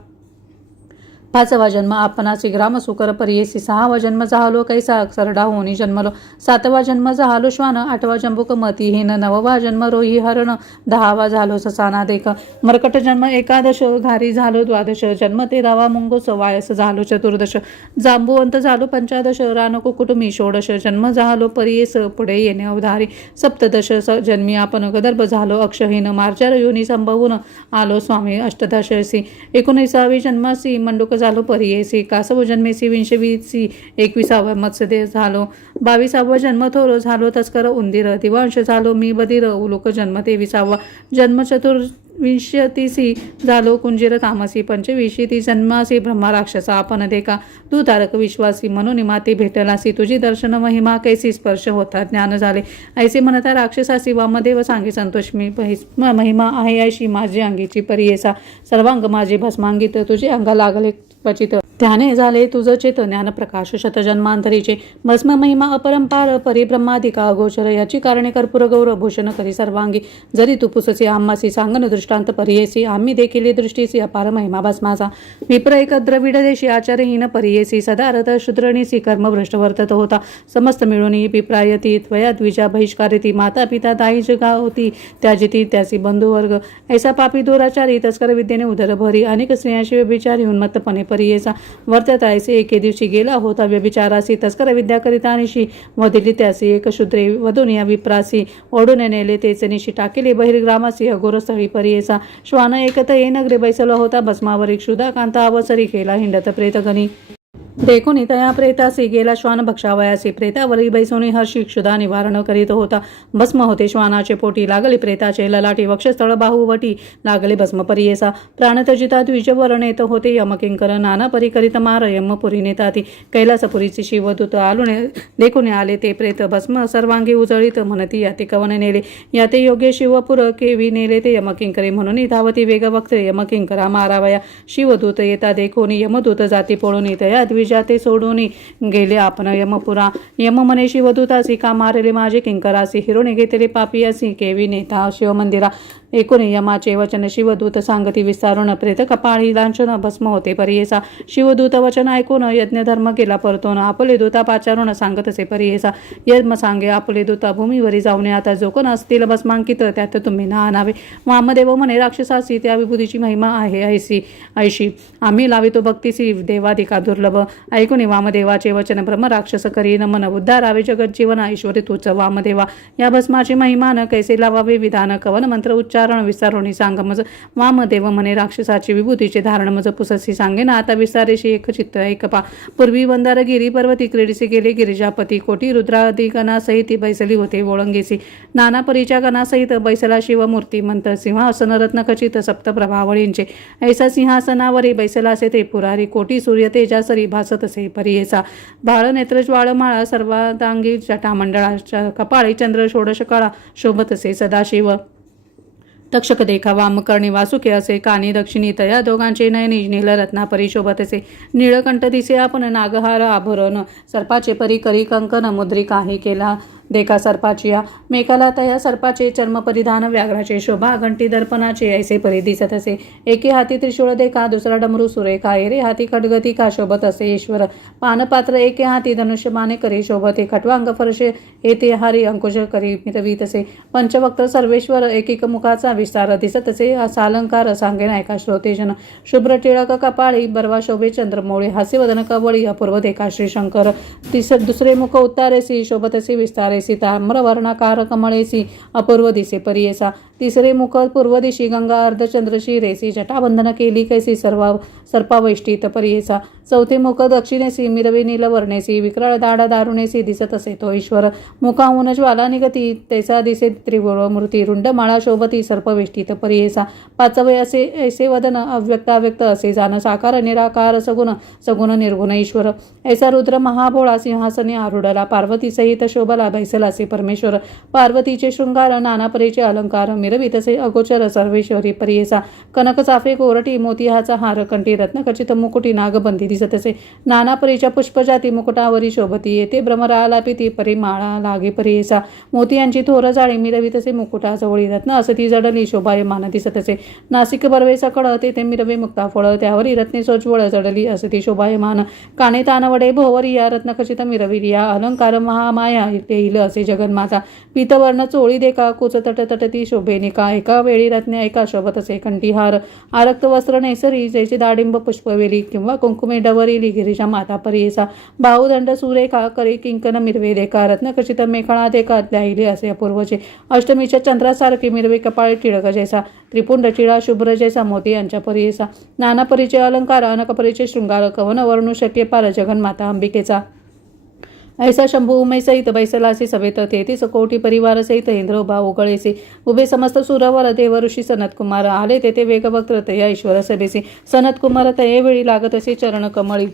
5वा जन्म आपणासी ग्रामसुकर परियेसी. 6वा जन्म झालो कैसा सरडा होनी जन्मलो. 7वा जन्म झालो श्वान. 8वा जंबुक मतिहीन. 9वा जन्म रोही हरण. 10वा झालो ससाना देख. मर्कट जन्म 11 घारी झालो 12 जन्म. 13वा मुंगोस वायस झालो 14 जांबुवंत झालो 15 रानकुकुटुंबी 16 जन्म झालो परियेस पुढे येणे अवधारी. 17 जन्मी आपण गदर्भ झालो अक्षहीन. मार्जार योनी संभवून आलो स्वामी 18सी. 19वी जन्मासी मंडूक झालो परियेसी. कासव जन्मेसी 20वीसी. 21वा मत्स्यदेव झालो. 22वा जन्म थोर झालो तस्कर उंदीर. दिवांश झालो मी बधीर. उलोक जन्म 23वा जन्म 24सी झालो कुंजीर तामसी. 25ती जन्मासी ब्रह्मा राक्षसा आपण देखा. तू तारक विश्वासी म्हणून माती भेटलासी. तुझी दर्शन महिमा कैसी स्पर्श होता ज्ञान झाले. ऐसे म्हणता राक्षसासी वामदेव सांगे संतोष मी. महिमा आहे ऐशी माझी अंगीची परियेसा. सर्वांग माझे भस्मांगित. तुझे अंग लागले क्वचित. त्याने झाले तुझं चेत ज्ञान प्रकाश शतजन्मांतरीचे. भस्म महिमा अपरंपार परिब्रह्माधिका अगोचर. याची कारणे कर्पूर गौर भूषण करी सर्वांगी. जरी तू पुससी आम्हासी सांगन दृष्टांत परियेसी. आम्ही देखील दृष्टीसी अपार महिमा भस्माचा. विप्र एक द्रविड देशी आचारहीन परियेसी. सदारथ शूद्रणीसी कर्मभ्रष्ट वर्तत होता. समस्त मिळून पिप्रायती त्वया द्विजा बहिष्कारिती. माता पिता दाई जगा होती त्याजिती त्यासी बंधुवर्ग. ऐसा पापी दुराचारी तस्कर विद्येने उदर भरी. अनेक स्त्रियांशी व्यभिचारी उन्मत्तपणे परियेसा. वर्तत ऐसे एके दिवशी गेला होता व्यभिचारासी. तस्कर विद्या करिता निशी वधिली त्यासी. एक शूद्रे वधून या विप्रासी. ओढून नेले तेच निशी टाकेले बहिर्ग्रामासी अघोरस्थळी परियेसा. श्वान एकत ये नगरे बैसला होता भस्मावरी. क्षुधा कांता अवसरी केला हिंडत प्रेतगणी. देखून तया प्रेतासी गेला श्वान भक्षावयासी. प्रेतावरी बैसोनी हर्षी क्षुधा निवारण करीत होता. भस्म होते श्वानाचे पोटी. लागली प्रेताचे ललाटी. वक्षस्थळ बाहुवटी लागले भस्म परियेसा. प्राणतजिता द्विजवरण येत होते यमकिंकर. नाना परी करीत मार यमपुरी नेताती. कैलासपुरीची शिवदूत आलून देखून आले ते प्रेत. भस्म सर्वांगी उजळीत म्हणती याते कवन नेले. याते योग्य शिवपुर केवी नेले ते यमकिंकरे. म्हणून धावती वेग वक्ते यमकिंकरा मारावया. शिवदूत येता देखून यमदूत जाती पळून तया द्विजाते सोडून गेले आपण यमपुरा. यम म्हणे शिवदूतासी का मारले माझे किंकरासी. हिरोने घेतले पापियासी केवी नेता शिवमंदिरा. एकूण यमाचे वचन शिवदूत सांगती विस्तारून. प्रेत कपाळी लांछन भस्म होते परियेसा. शिवदूत वचन ऐकून यज्ञधर्म केला परतून. आपले दूता पाचारून सांगतसे परियेसा. यम सांगे आपले दूता भूमीवरी जाऊन आता जो कोण असतील भस्मांकित त्यात तुम्ही ना आणावे. वामदेव म्हणे राक्षसासी त्या विभूतीची महिमा आहे ऐशी. आम्ही लावितो भक्तीसी देवाधिका दुर्लभ. ऐकून वामदेवाचे वचन ब्रह्म राक्षस करी नमन. उद्धारावे जगत जीवना ईश्वरी तूच वामदेवा. या भस्माची महिमान कैसे लावावे विधान. कवन मंत्र उच्चारण विस्तारोणी सांगमज. वामदेव म्हणे राक्षसाची विभूतीचे धारण मज पुससी सांगे ना आता विस्तारेशी एक चित्त एकपा. पूर्वी वंदार गिरी पर्वती क्रीडिसी गेले गिरिजापती. कोटी रुद्रादी गणासहित बैसली होते ओळंगेसी. नाना परीच्या गणासहित बैसला शिवमूर्ती मंत. सिंहासन रत्न खचित सप्त प्रभावळींचे. ऐसा सिंहासनावरी बैसला असे त्रिपुरारी. कोटी सूर्य तेजासरी भासत असे परियेसा. बाळ नेत्र ज्वाळमाळा सर्वांगी जटामंडळाच्या. कपाळी चंद्र षोडश कळा शोभत असे सदाशिव. तक्षक देखा वामकर्णी वासुके असे. कानी दक्षिणी तया दोघांचे नयनी नील रत्नापरी शोभत असे. निळकंठ दिसे आपण नागहार आभरण. सर्पाचे परी करी कंकण मुद्रिकाही केला. देखा सर्पाचिया मेकाला तया सर्पाचे चर्म परिधान व्याघ्राचे शोभा घंटी दर्पणाचे ऐसे परी दिसत असे. एके हाती त्रिशूळ देखा दुसरा डमरू सुरेखा एरे हाती खडगती का शोभत असे. ईश्वर पानपात्र एके हाती धनुष्यमाने करी शोभते खटवांग फरशे येते हारी अंकुश करी मिरवीत असे. पंचवक्त्र सर्वेश्वर एकेक मुखाचा विस्तार दिसत असे. असा अलंकार सांगे नायका श्रोतेजन शुभ्र टिळक कपाळी बरवा शोभे चंद्रमौळे हास्यवदन कवळी अपूर्व देखा श्रीशंकर. दुसरे मुख उत्तारेसी शोभतसी विस्तारेसी ताम्रवर्णाकार कमळेसी अपूर्व दिसे परियेसा. तिसरे मुख पूर्व दिशी गंगा अर्धचंद्रशी रेसी जटाबंधन केली कैसी सर्पावैष्टित परियेसा. चौथे मुख दक्षिणेसी मिरवे नीलवर्णेसी विक्राळ दाडा दारुणेसी दिसत असे तो ईश्वर. मुखाहून ज्वाला निगती तैसा दिसे त्रिपुर मूर्ती रुंड माळा शोभती सर्पवेष्टित परियेसा. पाचवे असे ऐसे वदन अव्यक्त असे जाण साकार निराकार सगुण निर्गुण ईश्वर. ऐसा रुद्र महाभोळा सिंहासने आरूढला पार्वती सहित शोभला बैसला असे परमेश्वर. पार्वतीचे शृंगार नाना परीचे अलंकार मिरवीत असे अगोचर सर्वेश्वरी परियेसा. कनक चाफे कोरटी मोतिहाचा हार कंठी रत्नखचित मुकुटी नागबंदी दिसत असे. नाना परीच्या पुष्पजाती मुकुटावरी शोभती येते भ्रमरालापिती परिमाळा लागे परियेसा. मोतियांची थोर जाळी मिरवीत असे मुकुटा जवळी रत्न असती जडली शोभायमान दिसत असे. नासिक बर्वे सकळ तेथे मिरवे मुक्ता फळ त्यावरी रत्ने सोज्वळ जडली असती शोभायमान. काने तानवडे भोवरिया रत्नखचित मिरविरिया अलंकार महामाया येईल असे जगन्माता. पीतवर्ण चोळी देखा कुच तटतटी शोभेनिका एका वेळी रत्ने ऐका शोभत असे कंठीहार. आरक्त वस्त्र नेसरी जैसे दाडिंब पुष्पवेली किंवा कुंकुमे डवरिली गिरिजा माता परियेसा. बाहुदंड सुरेखा करी किंकन मिरवे देखा रत्नखचित मेखळा देखा ल्याहिले असे अपूर्वचे. अष्टमीच्या चंद्रासारखी मिरवे कपाळी टिळक जैसा त्रिपुंड टिळा शुभ्र जैसा मोती यांच्या परियेसा. नाना परीचे अलंकार अनक परीचे शृंगार कवन वर्णू शक्य पार जगन्माता अंबिकेचा. ऐसा शंभू उमे सहित बैसलासी सवेत 33 कोटी परिवार सहित इंद्रोबा उगळेसी. उभे समस्त सुरवर देव ऋषी सनत कुमार आले तेथे वेगवक्त्र तया ईश्वर सभेसी. सनत कुमार तये वेळी लागत असे चरण कमळी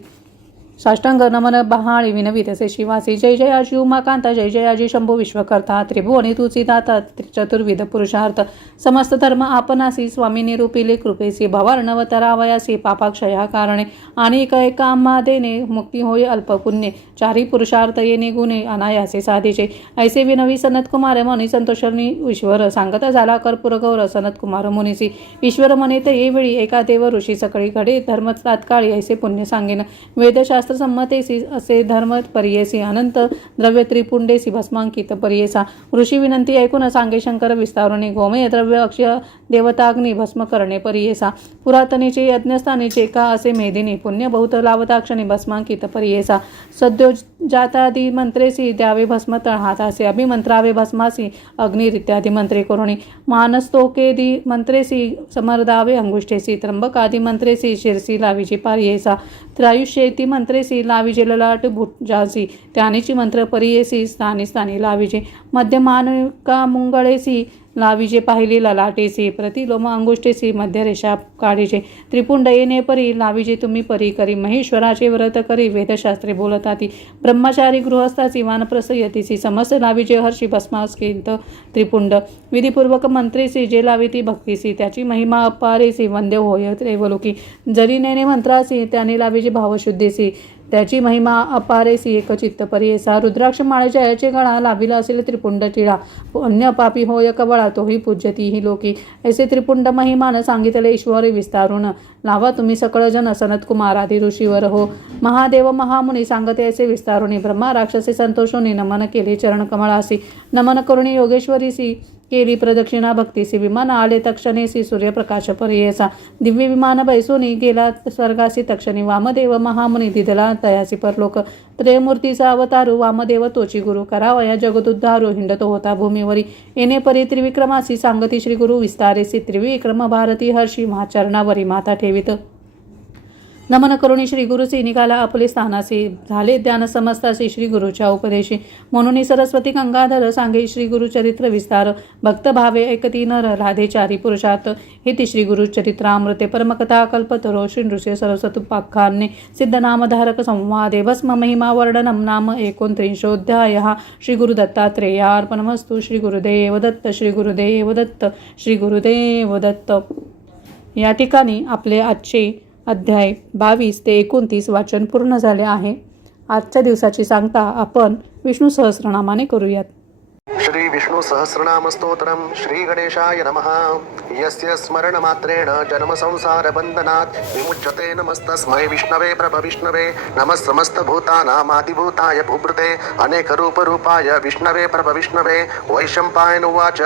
साष्टांग नमन बहाळी विनवीत असे शिवासी. जय जय आजी उमाकांता जय जय आजी शंभू विश्वकर्ता त्रिभुवनी तुची दाता चतुर्विध पुरुषार्थ. समस्त धर्म आपणासी स्वामी निरूपिले कृपेसी भवार्णवतरावयासी पापाक्षया कारणे आणि एका आम्हा देणे मुक्ती होय अल्पपुण्ये चारी पुरुषार्थ येणे गुणे अनायासे साधीचे. ऐसे विनवी सनत कुमार मुनी संतोषणी ईश्वर सांगत झाला कर्पूर गौर सनत कुमार मुनीसी. ईश्वर म्हणे ते वेळी एका देव ऋषी सकळी घडे धर्म तात्काळी ऐसे पुण्य सांगेन. वेदशास्त्र संमतेसी असे धर्म परियेसी अनंत द्रव्य त्रिपुंडेसी भस्मांकित परियेसा. ऋषी विनंती ऐकून सांगे शंकर विस्तारुणे गोमय द्रव्य अक्षय देवताग्नी भस्म करणे परियेसा. पुरातनीचे यज्ञस्थानीचे का असे मेदिनी पुण्य बहुत लावताक्षणी भस्मांकित परियेसा. सद्योजातादी मंत्रेसी द्यावे भस्म तळहातासी अभिमंत्रावे भस्मासी अग्निरित्यादी मंत्रे करुणी. मानस्तोकेदी मंत्रेसी समर्दावे अंगुष्ठेसी त्र्यंबकादी मंत्रेसी शिरसी लावीची पारियेसा. त्रायुष्येती मंत्रेसी लाविजे ललाट भुजासी त्यानेची मंत्र परियेसी स्थानी स्थानी लाविजे. मध्यमानका मुंगळेसी लाविजे पाहिले ललाटेसी प्रतिलोम अंगुष्ठेसी मध्यरेषा काढीजे. त्रिपुंड येणे परी लाविजे तुम्ही परी करी महेश्वराचे व्रत करी वेदशास्त्रे बोलताती. ब्रह्मचारी गृहस्थाची वानप्रस यतीसी समस्त लाविजे हर्षी भस्मास्किंत त्रिपुंड. विधिपूर्वक मंत्रेसी जे लाविती भक्तीसी त्याची महिमा अपारेसी वंद्य होय त्रेवलोकी. जरी नेणे मंत्रासी त्याने लाविजे भावशुद्धीसी त्याची महिमा अपारेसी एकचित्त परियेसा. रुद्राक्ष माळेच्या याचे गळा लाभिला असेल त्रिपुंड टिळा अन्य पापी होय कवळा तोही पूज्यती ही लोकी. ऐसे त्रिपुंड महिमान सांगितले ईश्वरी विस्तारून लावा तुम्ही सकळ जन सनत कुमारादी ऋषीवर हो. महादेव महामुनी सांगते ऐसे विस्तारुणी ब्रह्मा राक्षसे संतोषोनी नमन केले चरण कमळासी. नमन करुणी योगेश्वरीसी केली प्रदक्षिणा भक्तीसी. विमान आले तक्षणेसी सूर्यप्रकाश परियेसा. दिव्य विमान बैसोनी गेला स्वर्गासी तक्षणी. वामदेव महामुनी दिदला तयासी परलोक. त्रयमूर्तीचा अवतारू वामदेव तोची गुरु करावया जगदुद्धारू हिंडतो होता भूमीवरी. येणे परी त्रिविक्रमासी सांगती श्री गुरु विस्तारेसी. त्रिविक्रम भारती हर्षी महाचरणावरी माता ठेवित. नमन करुणी श्री गुरुसी निघाला आपले स्थानासी. झाले ध्यान समस्तासी श्री गुरुच्या उपदेशी. म्हणून सरस्वती गंगाधर सांगे श्री गुरुचरित्र विस्तार. भक्त भावे ऐकती नर राधे चारी पुरुषार्थ. हे श्री गुरुचरित्रामृते परमकथा कल्पतरो श्री नृसिंह सरस्वतोपाख्याने सिद्धनामधारक संवादे भस्म महिमा वर्णनम नाम 29 श्री गुरुदत्तात्रेयार्पणमस्तु. श्री गुरुदेव दत्त श्री गुरुदेव दत्त श्री गुरुदेव दत्त. या ठिकाणी आपले आजचे अध्याय 22 ते 29 वाचन पूर्ण झाले आहे. आजच्या दिवसाची सांगता आपण विष्णू सहस्रनामाने करूयात. विष्णु सहस्रनाम स्तोत्रम श्री गणेशाय नमः। यस्य स्मरणमात्रेण जन्म संसार बंधनात् विमुच्यते नमस्तस्मै विष्णवे प्रभविष्णवे नमः समस्तभूतानामादिभूताय भूभृते अनेक रूप रूपाय विष्णवे प्रभविष्णवे। वैशंपायन उवाच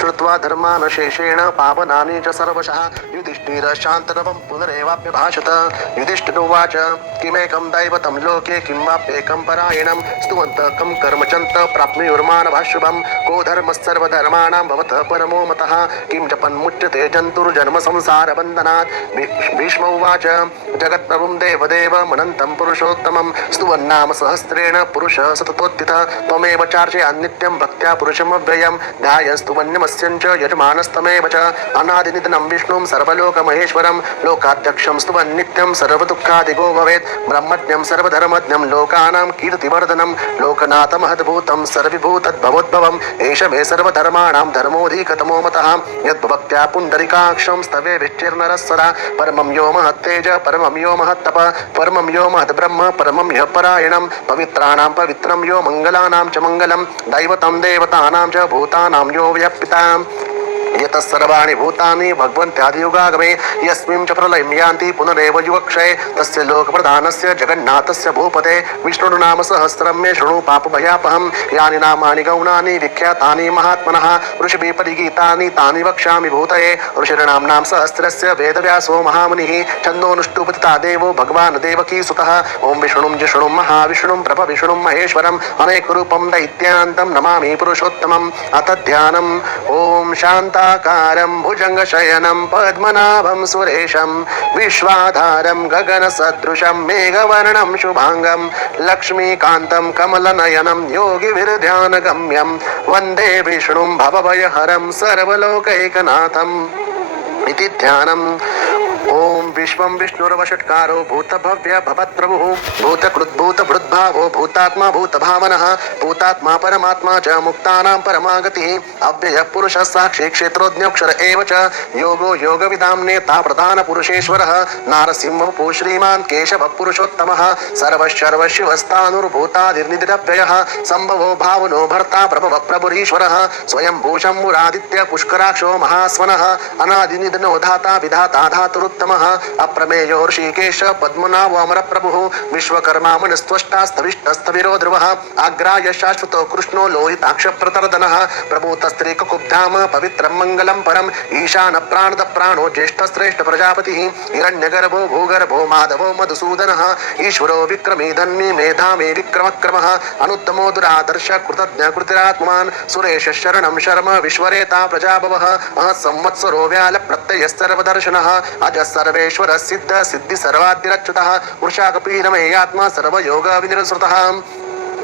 श्रुत्वा धर्मान् शेषेण पावनानि च सर्वशः युधिष्ठिरः शान्तरवं पुनरेवाप्यभाषत। युधिष्ठिरोवाच किमेकं दैवतं लोके किं वाप्येकं परायणं स्तुवन्तकं कर्मचन्त प्राप्नुयुर्मानभाशुभं को धर्मस्सर्वधर्माणां भवतः परमो मतः किं जपन्मुच्यते जन्तुर्जन्म संसारबन्धनात्। भीष्म उवाच जगत्प्रभुं देवदेवमनन्तं पुरुषोत्तमं स्तुवन्नाम सहस्रेण पुरुषः सततोत्थितः त्वमेव चार्चयान्नित्यं भक्त्या पुरुषमव्ययं ध्यायस्तुवन्यमस्यञ्च यजमानस्तमेव च अनादिनिधनं विष्णुं सर्वलोकमहेश्वरं लोकाध्यक्षं स्तुवन्नित्यं सर्वदुःखादिगो भवेत् ब्रह्मज्ञं सर्वधर्मज्ञं लोकानां कीर्तिवर्धनं लोकनाथमहद्भूतं सर्वभूतद्भवोद्भवम् एष मे सर्वधर्माणां धर्मोऽधिकतमो मतः यद्भक्त्या पुण्डरीकाक्षं स्तवे विच्चिर्नरः सदा परमं यो महत्तेज परमं यो महत्तप परमं यो महद्ब्रह्म परमं ह्यः परायणं पवित्राणां पवित्रं यो मङ्गलानां च मङ्गलं दैवतं देवतानां च भूतानां यो व्यपिता यतः सर्वाणि भूतानि भगवन्त्यादियुगागमे यस्मिन् च प्रलयं यान्ति पुनरेव युगक्षये तस्य लोकप्रधानस्य जगन्नाथस्य भूपते विष्णुर्नाम सहस्रं मे शृणु पापभयापहं यानि नामानि गौणानि विख्यातानि महात्मनः ऋषिभिः परिगीतानि तानि वक्ष्यामि भूतये। ऋषिर्नाम्नां सहस्रस्य वेदव्यासो महामुनिः छन्दोनुष्टुपतिता देवो भगवान् देवकी सुतः ॐ विष्णुं जिष्णुं महाविष्णुं प्रभविष्णुं महेश्वरम् अनेकरूपं दैत्यान्तं नमामि पुरुषोत्तमम्। अथ ध्यानम् ॐ शान्ताकारं भुजङ्गशयनं पद्मनाभं सुरेशं विश्वाधारं गगनसदृशं मेघवर्णं शुभाङ्गं लक्ष्मीकान्तं कमलनयनं योगिभिर्ध्यानगम्यं वन्दे विष्णुं भवभयहरं सर्वलोकैकनाथम् इति ध्यानम्। ओम विश्वं विष्णुर्वषट्कारो भूतभव्य भवत्प्रभुः भूतकृद्भूतभृद्भावो भूतात्मा भूतभावनः भूतात्मा परमात्मा च मुक्तानां परमागतिः अव्ययः पुरुषः साक्षी क्षेत्रोज्ञोऽक्षर एव च योगो योगविदां नेता प्रधानपुरुषेश्वरः नारसिंहवपु श्रीमान् केशवः पुरुषोत्तमः सर्वशर्वशिवस्तानुर्भूतादिर्निधिरव्ययः सम्भवो भावनो भर्ता प्रभवः प्रभुरीश्वरः स्वयं भूषम्बुरादित्य पुष्कराक्षो महास्वनः अनादिनिधनो धाता विधाता धातुरुत्तमः अप्रमेयो ऋषिकेश पद्मनाभो अमरप्रभुः विश्वकर्मा मनुस्त्वष्टास्तविष्टस्तविरो ध्रुवः अग्राय शाश्वतो कृष्णो लोहिताक्षप्रतर्दनः प्रभूतस्त्रीककुब्धाम पवित्रं मङ्गलं परम् ईशान प्राणद प्राणो ज्येष्ठश्रेष्ठ प्रजापतिः हिरण्यगर्भो भूगर्भो माधवो मधुसूदनः ईश्वरो विक्रमी धन्वी मेधामे विक्रमक्रमः अनुत्तमो दुरादर्श कृतज्ञ कृतिरात्मवान् सुरेश शरणं शर्म विश्वरेता प्रजाभवः संवत्सरो व्याल प्रत्ययः अज सर्वेश्वर सिद्ध सिद्धि सर्वाद्यच्युतः वृषाकपीरमेयात्मा सर्वयोग विनिर्सृतः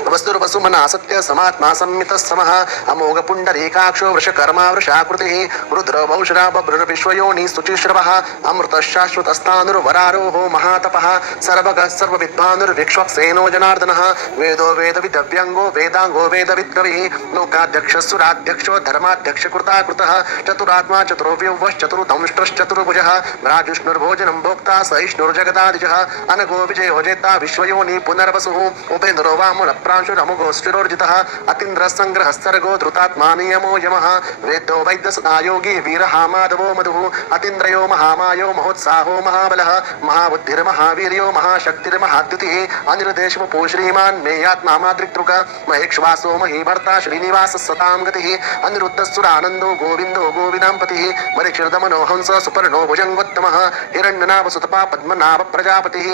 वस्तुर्वसुमना सत्य समात्मा संमितः समः अमोघ पुण्डरीकाक्षो वृषकर्मा वृषाकृतिः रुद्र बहुश्रा बभ्रुर्विश्वयोनि शुचिश्रवः अमृतः शाश्वतस्तानुर्वरारोहो महातपः सर्वगः सर्वविद्वानुर्विक्ष्वक्सेनो जनार्दनः वेदो वेदविदव्यङ्गो वेदाङ्गो वेदविद्कविः लोकाध्यक्षस्सुराध्यक्षो धर्माध्यक्ष कृताकृतः चतुरात्मा चतुर्व्यवश्चतुर्दंष्ट्रश्चतुर्भुजः राजुष्णुर्भोजनं भोक्ता सहिष्णुर्जगदादिजः अनघो विजयो जेता विश्वयोनि पुनर्वसुः उपेन्द्रो वामन प्रांशुरमुगोश्चिरोर्जितः अतीन्द्र संग्रह सर्गो धृतात्मा नियमो यमः वेदो वैद्य सदा योगी वीरः माधवो मधुः अतीन्द्रयो महामायो महोत्साहो महाबलः महाबुद्धिर्महावीर्यो महाशक्तिर्महाद्युतिः अनिर्देशवपो श्रीमान् मेयात्मा मातृक्तृक महेक्ष्वासो महीभर्ता श्रीनिवासः सतां गतिः अनिरुद्धस्सुरानन्दो गोविन्दो गोविदाम्पतिः मरीचिर्दमनो हंस सुपर्णो भुजङ्गोत्तमः हिरण्यनाभसुतपा पद्मनाभ प्रजापतिः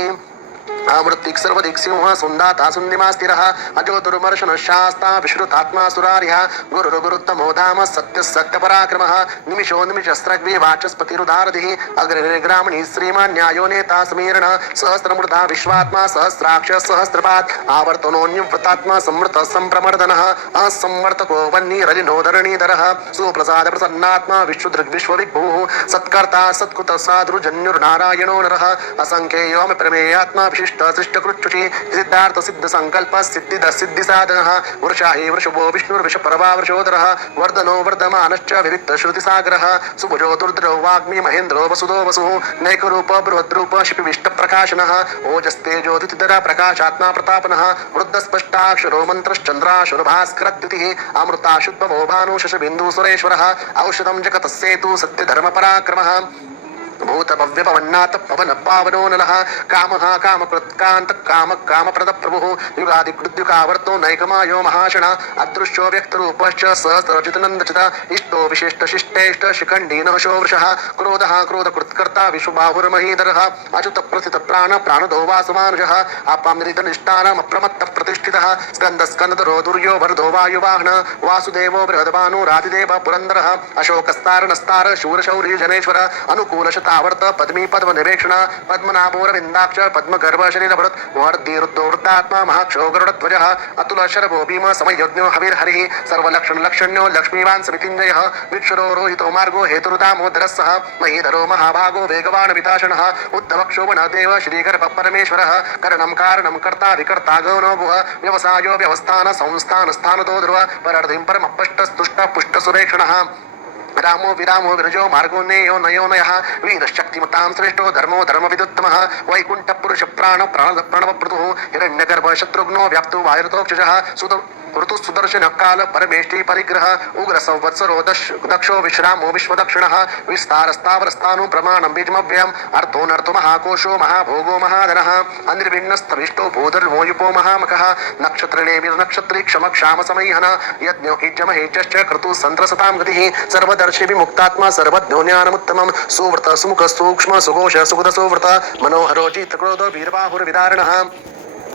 अमृतिक सर्वदिक् सिंह सुन्दाता सुन्दिमा स्थिरः अजोतुर्मर्शन शास्ता विश्रुतात्मा सुरार्यः गुरुर्गुरुत्तमो धाम सत्य सत्यपराक्रमः निमिषो निमिषस्रग्वे वाचस्पतिरुदारधिः अग्रनिर्ग्रामणि श्रीमान् न्यायो नेता समीरण सहस्रमूर्धा विश्वात्मा सहस्राक्ष सहस्रपात् आवर्तनोऽन्यव्रतात्मा संवृत संप्रमर्दनः असंवर्तको वह्निरलिनो धरणीधरः सुप्रसाद प्रसन्नात्मा विश्वदृग् विश्वविभुः सत्कर्ता सत्कृत साधुर्जन्युर्नारायणो नरः असंख्येयो प्रमेयात्मा सृष्टकृच्छुषि सिद्धार्थ सिद्ध संकल्प सिद्धिद सिद्धि साधनः वृषाहि वृषभो विष्णुर्विषपर्वा वृषोदरः वर्धनो वर्धमानश्च विविक्त श्रुतिसागरः सुभुजो दुर्धरो वाग्मी महेन्द्रो वसुदो वसुः नैकरूप बृहद्रूप शिपिविष्ट प्रकाशनः ओजस्तेजोदितिधर प्रकाशात्मा प्रतापनः वृद्धस्पष्टाक्षरो मन्त्रश्चन्द्राशुर भास्करद्युतिः अमृता शुद्धभो भानु शशबिन्दु सुरेश्वरः औषधं जगतस्येतु सत्यधर्मपराक्रमः भूतभव्यपवन्नाथ पवन पावनो नलः कामः कामकृत्कान्त कामप्रद प्रभुः युगादिकृद्युकावर्तो नैकमायो महाशण अदृश्यो व्यक्तरूपश्च सहस्रचितनन्दचित इष्टो विशिष्टशिष्टेष्ट शिखण्डीनः शोवृषः क्रोधः क्रोधकृत्कर्ता विश्वबाहुर्महीधरः अच्युत प्रथित प्राणदो वासमानुषः अपामृतनिष्ठानमप्रमत्तः प्रतिष्ठितः स्कन्दस्कन्दधरो दुर्यो भरदो वायुवाहन वासुदेवो बृहद्भानुरातिदेव पुरन्दरः अशोकस्तारणस्तार शूरशौरी जनेश्वर अनुकूलशतावर्त पद्मी पद्मनिवेक्षण पद्मनाभोरविन्दाक्ष पद्मगर्भ शरीरभरत वर्धीरुद्धो वृद्धात्मा महाक्षो गरुडध्वजः अतुल शरभो भीम समयज्ञो हविर्हरिः सर्वलक्षणलक्षण्यो लक्ष्मीवान् समितिञ्जयः विक्षरो रोहितो मार्गो हेतुरुदामोदरस्सः महीधरो महाभागो वेगवान् विताशनः उद्धवक्षोभणदेव श्रीगर्भ परमेश्वरः करणं कारणं कर्ता विकर्ता गौनो गुह व्यवसायो व्यवस्थान संस्थान स्थानतो ध्रुव परर्धिं परमपष्टस्तुष्ट पुष्टसुरेक्षणः रामो विरामो विरजो मार्गो नेयो नयो नयः वीरशक्तिमतां श्रेष्ठो धर्मो धर्मविदुत्तमः वैकुण्ठपुरुष प्रणवप्रतुः हिरण्यगर्भ शत्रुघ्नो व्याप्तो वायुरतोक्षजः ऋतु सुदर्शन काल परमेष्टि परिग्रह उग्र संवत्सरो दक्षो विश्रामो विश्वदक्षिणः विस्तारस्तावरस्थानु प्रमाणं बीजमव्ययम् अर्थोऽनर्थो महाकोशो महाभोगो महाधनः अनिर्विण्णस्तविष्टो भूधर्मोयुपो महामकः नक्षत्रिणे क्षम समयहन यज्ञो इज्जमहेजश्च क्रतु संत्रसतां गतिः सर्वदर्शि विमुक्तात्मा सर्वज्ञो ज्ञानमुत्तमं सुव्रत सुमुख सूक्ष्म सुघोष सुगुद सुव्रत मनोहरो चित्तक्रोधो वीरबाहुर्विदारणः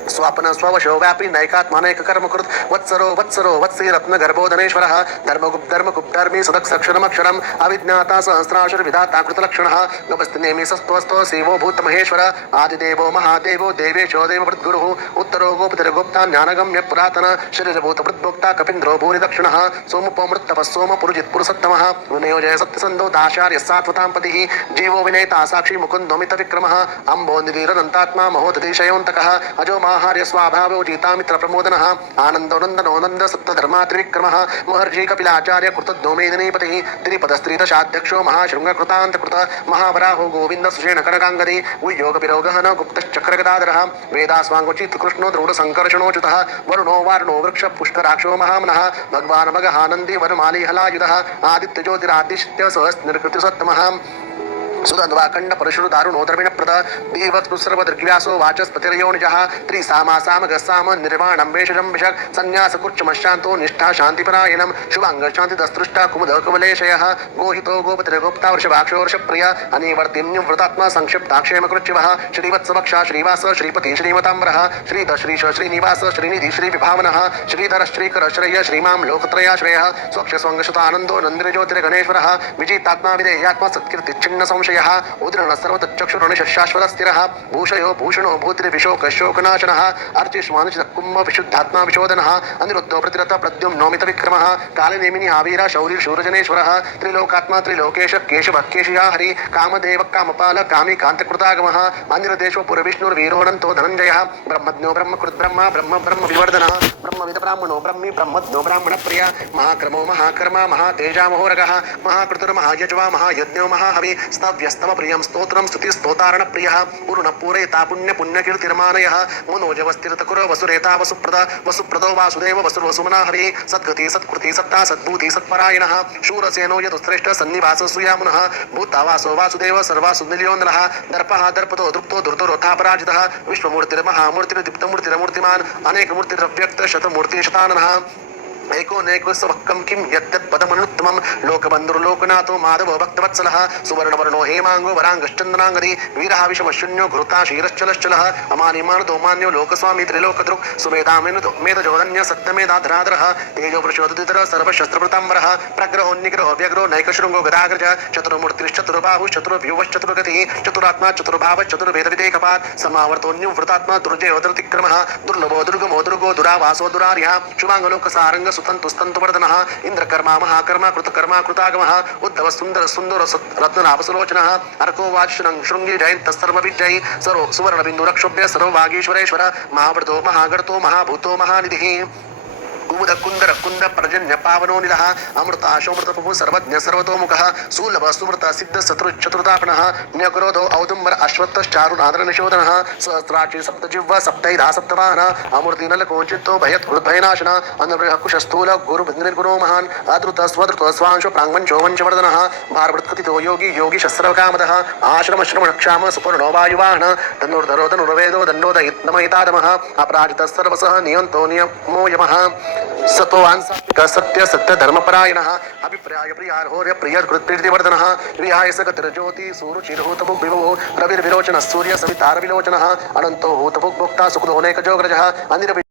स्वापन स्ववशो व्यापी नैकात्मानैक कर्मकृत वत्सरो वत्सरो वत्सी रत्नगर्भोधनेश्वरः धर्मगुप्धर्मी सदक्षरमक्षरम् अविज्ञाता सहस्राशुर विधाता कृतलक्षणः गपस्तिनेमि सस्त्वस्तो शिवो भूतमहेश्वर आदिदेवो महादेवो देवेशो देववृद्गुरुः उत्तरो गोपतिर्गुप्ता ज्ञानगम्य पुरातन शरीरभूतवृद्भोक्ता कपीन्द्रो भूरिदक्षिणः सोमपोमृत्तपः सोमपुरुजित्पुरुसत्तमः विनयोजय सत्यसन्धो दाशार्य सात्वतां पतिः जीवो विनेता साक्षी मुकुन्दोमित विक्रमः अम्बो निधीरदन्तात्मा महोदधिशयोऽन्तकः अजो आहार्य स्वाभावो जीतामित्र प्रमोदनः आनन्दो नन्दनो नन्द सप्तधर्मा त्रिविक्रमः महर्षि कपिलाचार्य कृतद्वोमेदिनीपतिः त्रिपदस्त्रिदशाध्यक्षो महाशृङ्गकृतान्तकृत महावराहो गोविन्द सुषेण कनकाङ्गदी उय्योगपिरोगहन गुप्तश्चक्रगदाधरः वेदास्वाङ्गोचित् कृष्णो द्रोढसङ्कर्षणोच्युतः वरुणो वारुणो वृक्ष पुष्कराक्षो महामनः भगवान् मगहानन्दी वनमाली हलायुधः आदित्यज्योतिरादिश्य सहस्रनिर्कृतिसत्तमः सुदद्वाकण्ड परशुर दारुणो द्रविणप्रद देवत्पुसर्वदृग्व्यासो वाचस्पतिर्योनिजः त्रिसामासामगस्साम निर्वाणं वेषजं विषक् सन्न्यासकुर्चमशान्तो निष्ठा शान्तिपरायणं शुभाङ्गशान्तिदस्तृष्टा कुमुदकमलेशयः गोहितो गोपतिर्गोप्ता वृषभाक्षो वर्षप्रिय अनिवर्तिन्युव्रतात्मा संक्षिप्ताक्षेमकृच्यवः श्रीवत्सवक्षा श्रीवास श्रीपति श्रीमताम्बरः श्रीधश्रीश श्रीनिवास श्रीनिधि श्रीविभावनः श्रीधर श्रीकर श्रेय श्रीमां लोकत्रयाश्रयः स्वक्षस्वङ्गशतानन्दो नन्दिरज्योतिर्गणेश्वरः विजितात्मा विधेयात्मा सत्कीर्तिच्छिन्न संशय उदृण सर्वतच्चक्षुरणिशाश्वतस्थिरः भूषयो भूषणो भूतिर्विशोकशोकनाशनः अर्चिष्मानुचितकुम्भ विशुद्धात्मा विशोधनः अनिरुद्धो प्रतिरथ प्रद्युम्नोमित विक्रमः कालनेमिनि आवीर शौरी शूरजनेश्वरः त्रिलोकात्मा त्रिलोकेश केशव केशिया हरि कामदेव कामपाल कामी कान्तकृतागमः अनिरुद्धेशो पुरविष्णुर्वीरोऽनन्तो धनञ्जयः ब्रह्मज्ञो ब्रह्मकृत् ब्रह्म ब्रह्म ब्रह्म विवर्धनः ब्रह्मविद ब्राह्मणो ब्रह्मी ब्रह्मज्ञो ब्राह्मणप्रिय महाक्रमो महाकर्मा महातेजामहोरगः महाकृतुर्महायज्वा महायज्ञो महाहवि स्तव्यस्तम प्रियं स्तोत्रं स्तुति स्तोतारण प्रियः पूर्ण पूरयता पुण्य पुण्यकीर्तिर्मानयः मनोजवस्तिरतकुर वसुरेता वसुप्रदो वासुदेव वसुर्वसुमना हरि सद्गति सत्कृति सत्ता सद्भूति सत्परायणः शूरसेनो यदुश्रेष्ठ सन्निवास सूयामुनः भूतावासो वासुदेव सर्वासुनिलयोन्दरः दर्पः दर्पतो दृप्तो धृतोरथापराजितः विश्वमूर्तिर्महामूर्तिर्दीप्तमूर्तिरमूर्तिमान् अनेकमूर्तिरव्यक्त शतमूर्ति शताननः एकोनेकवस्वक्कं किं यत्तत्पदमनुत्तमं लोकबन्धुर्लोकनाथो माधवो भक्तवत्सलः सुवर्णवर्णो हेमाङ्गो वराङ्गश्चन्द्राङ्गदी वीरः विषमशून्यो घृता क्षीरश्चलश्चलः अमानिमानतो मान्यो लोकस्वामी त्रिलोकदृक् सुमेधामेधजोधन्य सत्यमेधाधराधरः तेजो वृषोदितर सर्वशस्त्रप्रताम्बरः प्रग्रहोन्निग्रहो व्यग्रो नैकशृङ्गो गदाग्रज चतुर्मूर्तिश्चतुर्बाहुश्चतुर्व्यूहश्चतुर्गतिः चतुरात्मा चतुर्भाव चतुर्वेदविदेकपात् समावर्तोऽन्युव्रतात्मा दुर्जयोधरतिक्रमः दुर्लभो दुर्गमो दुर्गो दुरावासो दुरार्यः शुभाङ्गलोकसारङ्ग सुतन्तुस्तन्तुवर्धनः इन्द्रकर्मा महाकर्मा कृतकर्मा कृतागमः उद्धव सुन्दर सुन्दर रत्ननाभसुलोचनः अर्को वाचनं शृङ्गी जयन्तस्सर्वविजयी सर्व सुवर्णबिन्दुरक्षोभ्य सर्वभागीश्वरेश्वर महाव्रतो महागर्तो महाभूतो महानिधिः कुमुद कुंदर कुंद पर्जन्य पावनो निलः अमृताशोमृत प्रभु सर्वज्ञ सर्वतोमुखः सुलभ सुमृत सिद्ध शत्रु चतुर्दापनः न्यक्रोधो औदुम्बर अश्वत्थश्चारुणादर निशोधनः सहस्राक्षी सप्तजिह्वा सप्तैधा सप्तवाहनः अमूर्तिनलकोचित्तो भयत्कृद्भयनाशनः अन्नबृहः कुशस्थूल गुरुभिर्गुरो महान् अद्रुत स्वद्रुत स्वांशो प्राङ्मञ्चो वंशवर्धनः भारवृत्कथितो योगी योगी शस्त्रकामदः आश्रमश्रमणक्षाम सुपर्णो वायुवाहनः धनुर्धरो धनुर्वेदो दण्डोदयित्नमयितादमः अपराजितः सर्वसः नियन्तो नियमो यमः सत्वान् सात्विक सत्य सत्य धर्मपरायणः अभिप्राय प्रियार्होर्य प्रियकृत्प्रीतिवर्धनः विहाय सगतिर्ज्योति सूरुचिर्हूतभुग् विभुः रविर्विरोचनः सूर्य सवितारविलोचनः अनन्तो हूतभुग् भोक्ता सुखदोनेकजोग्रजः अनिरवि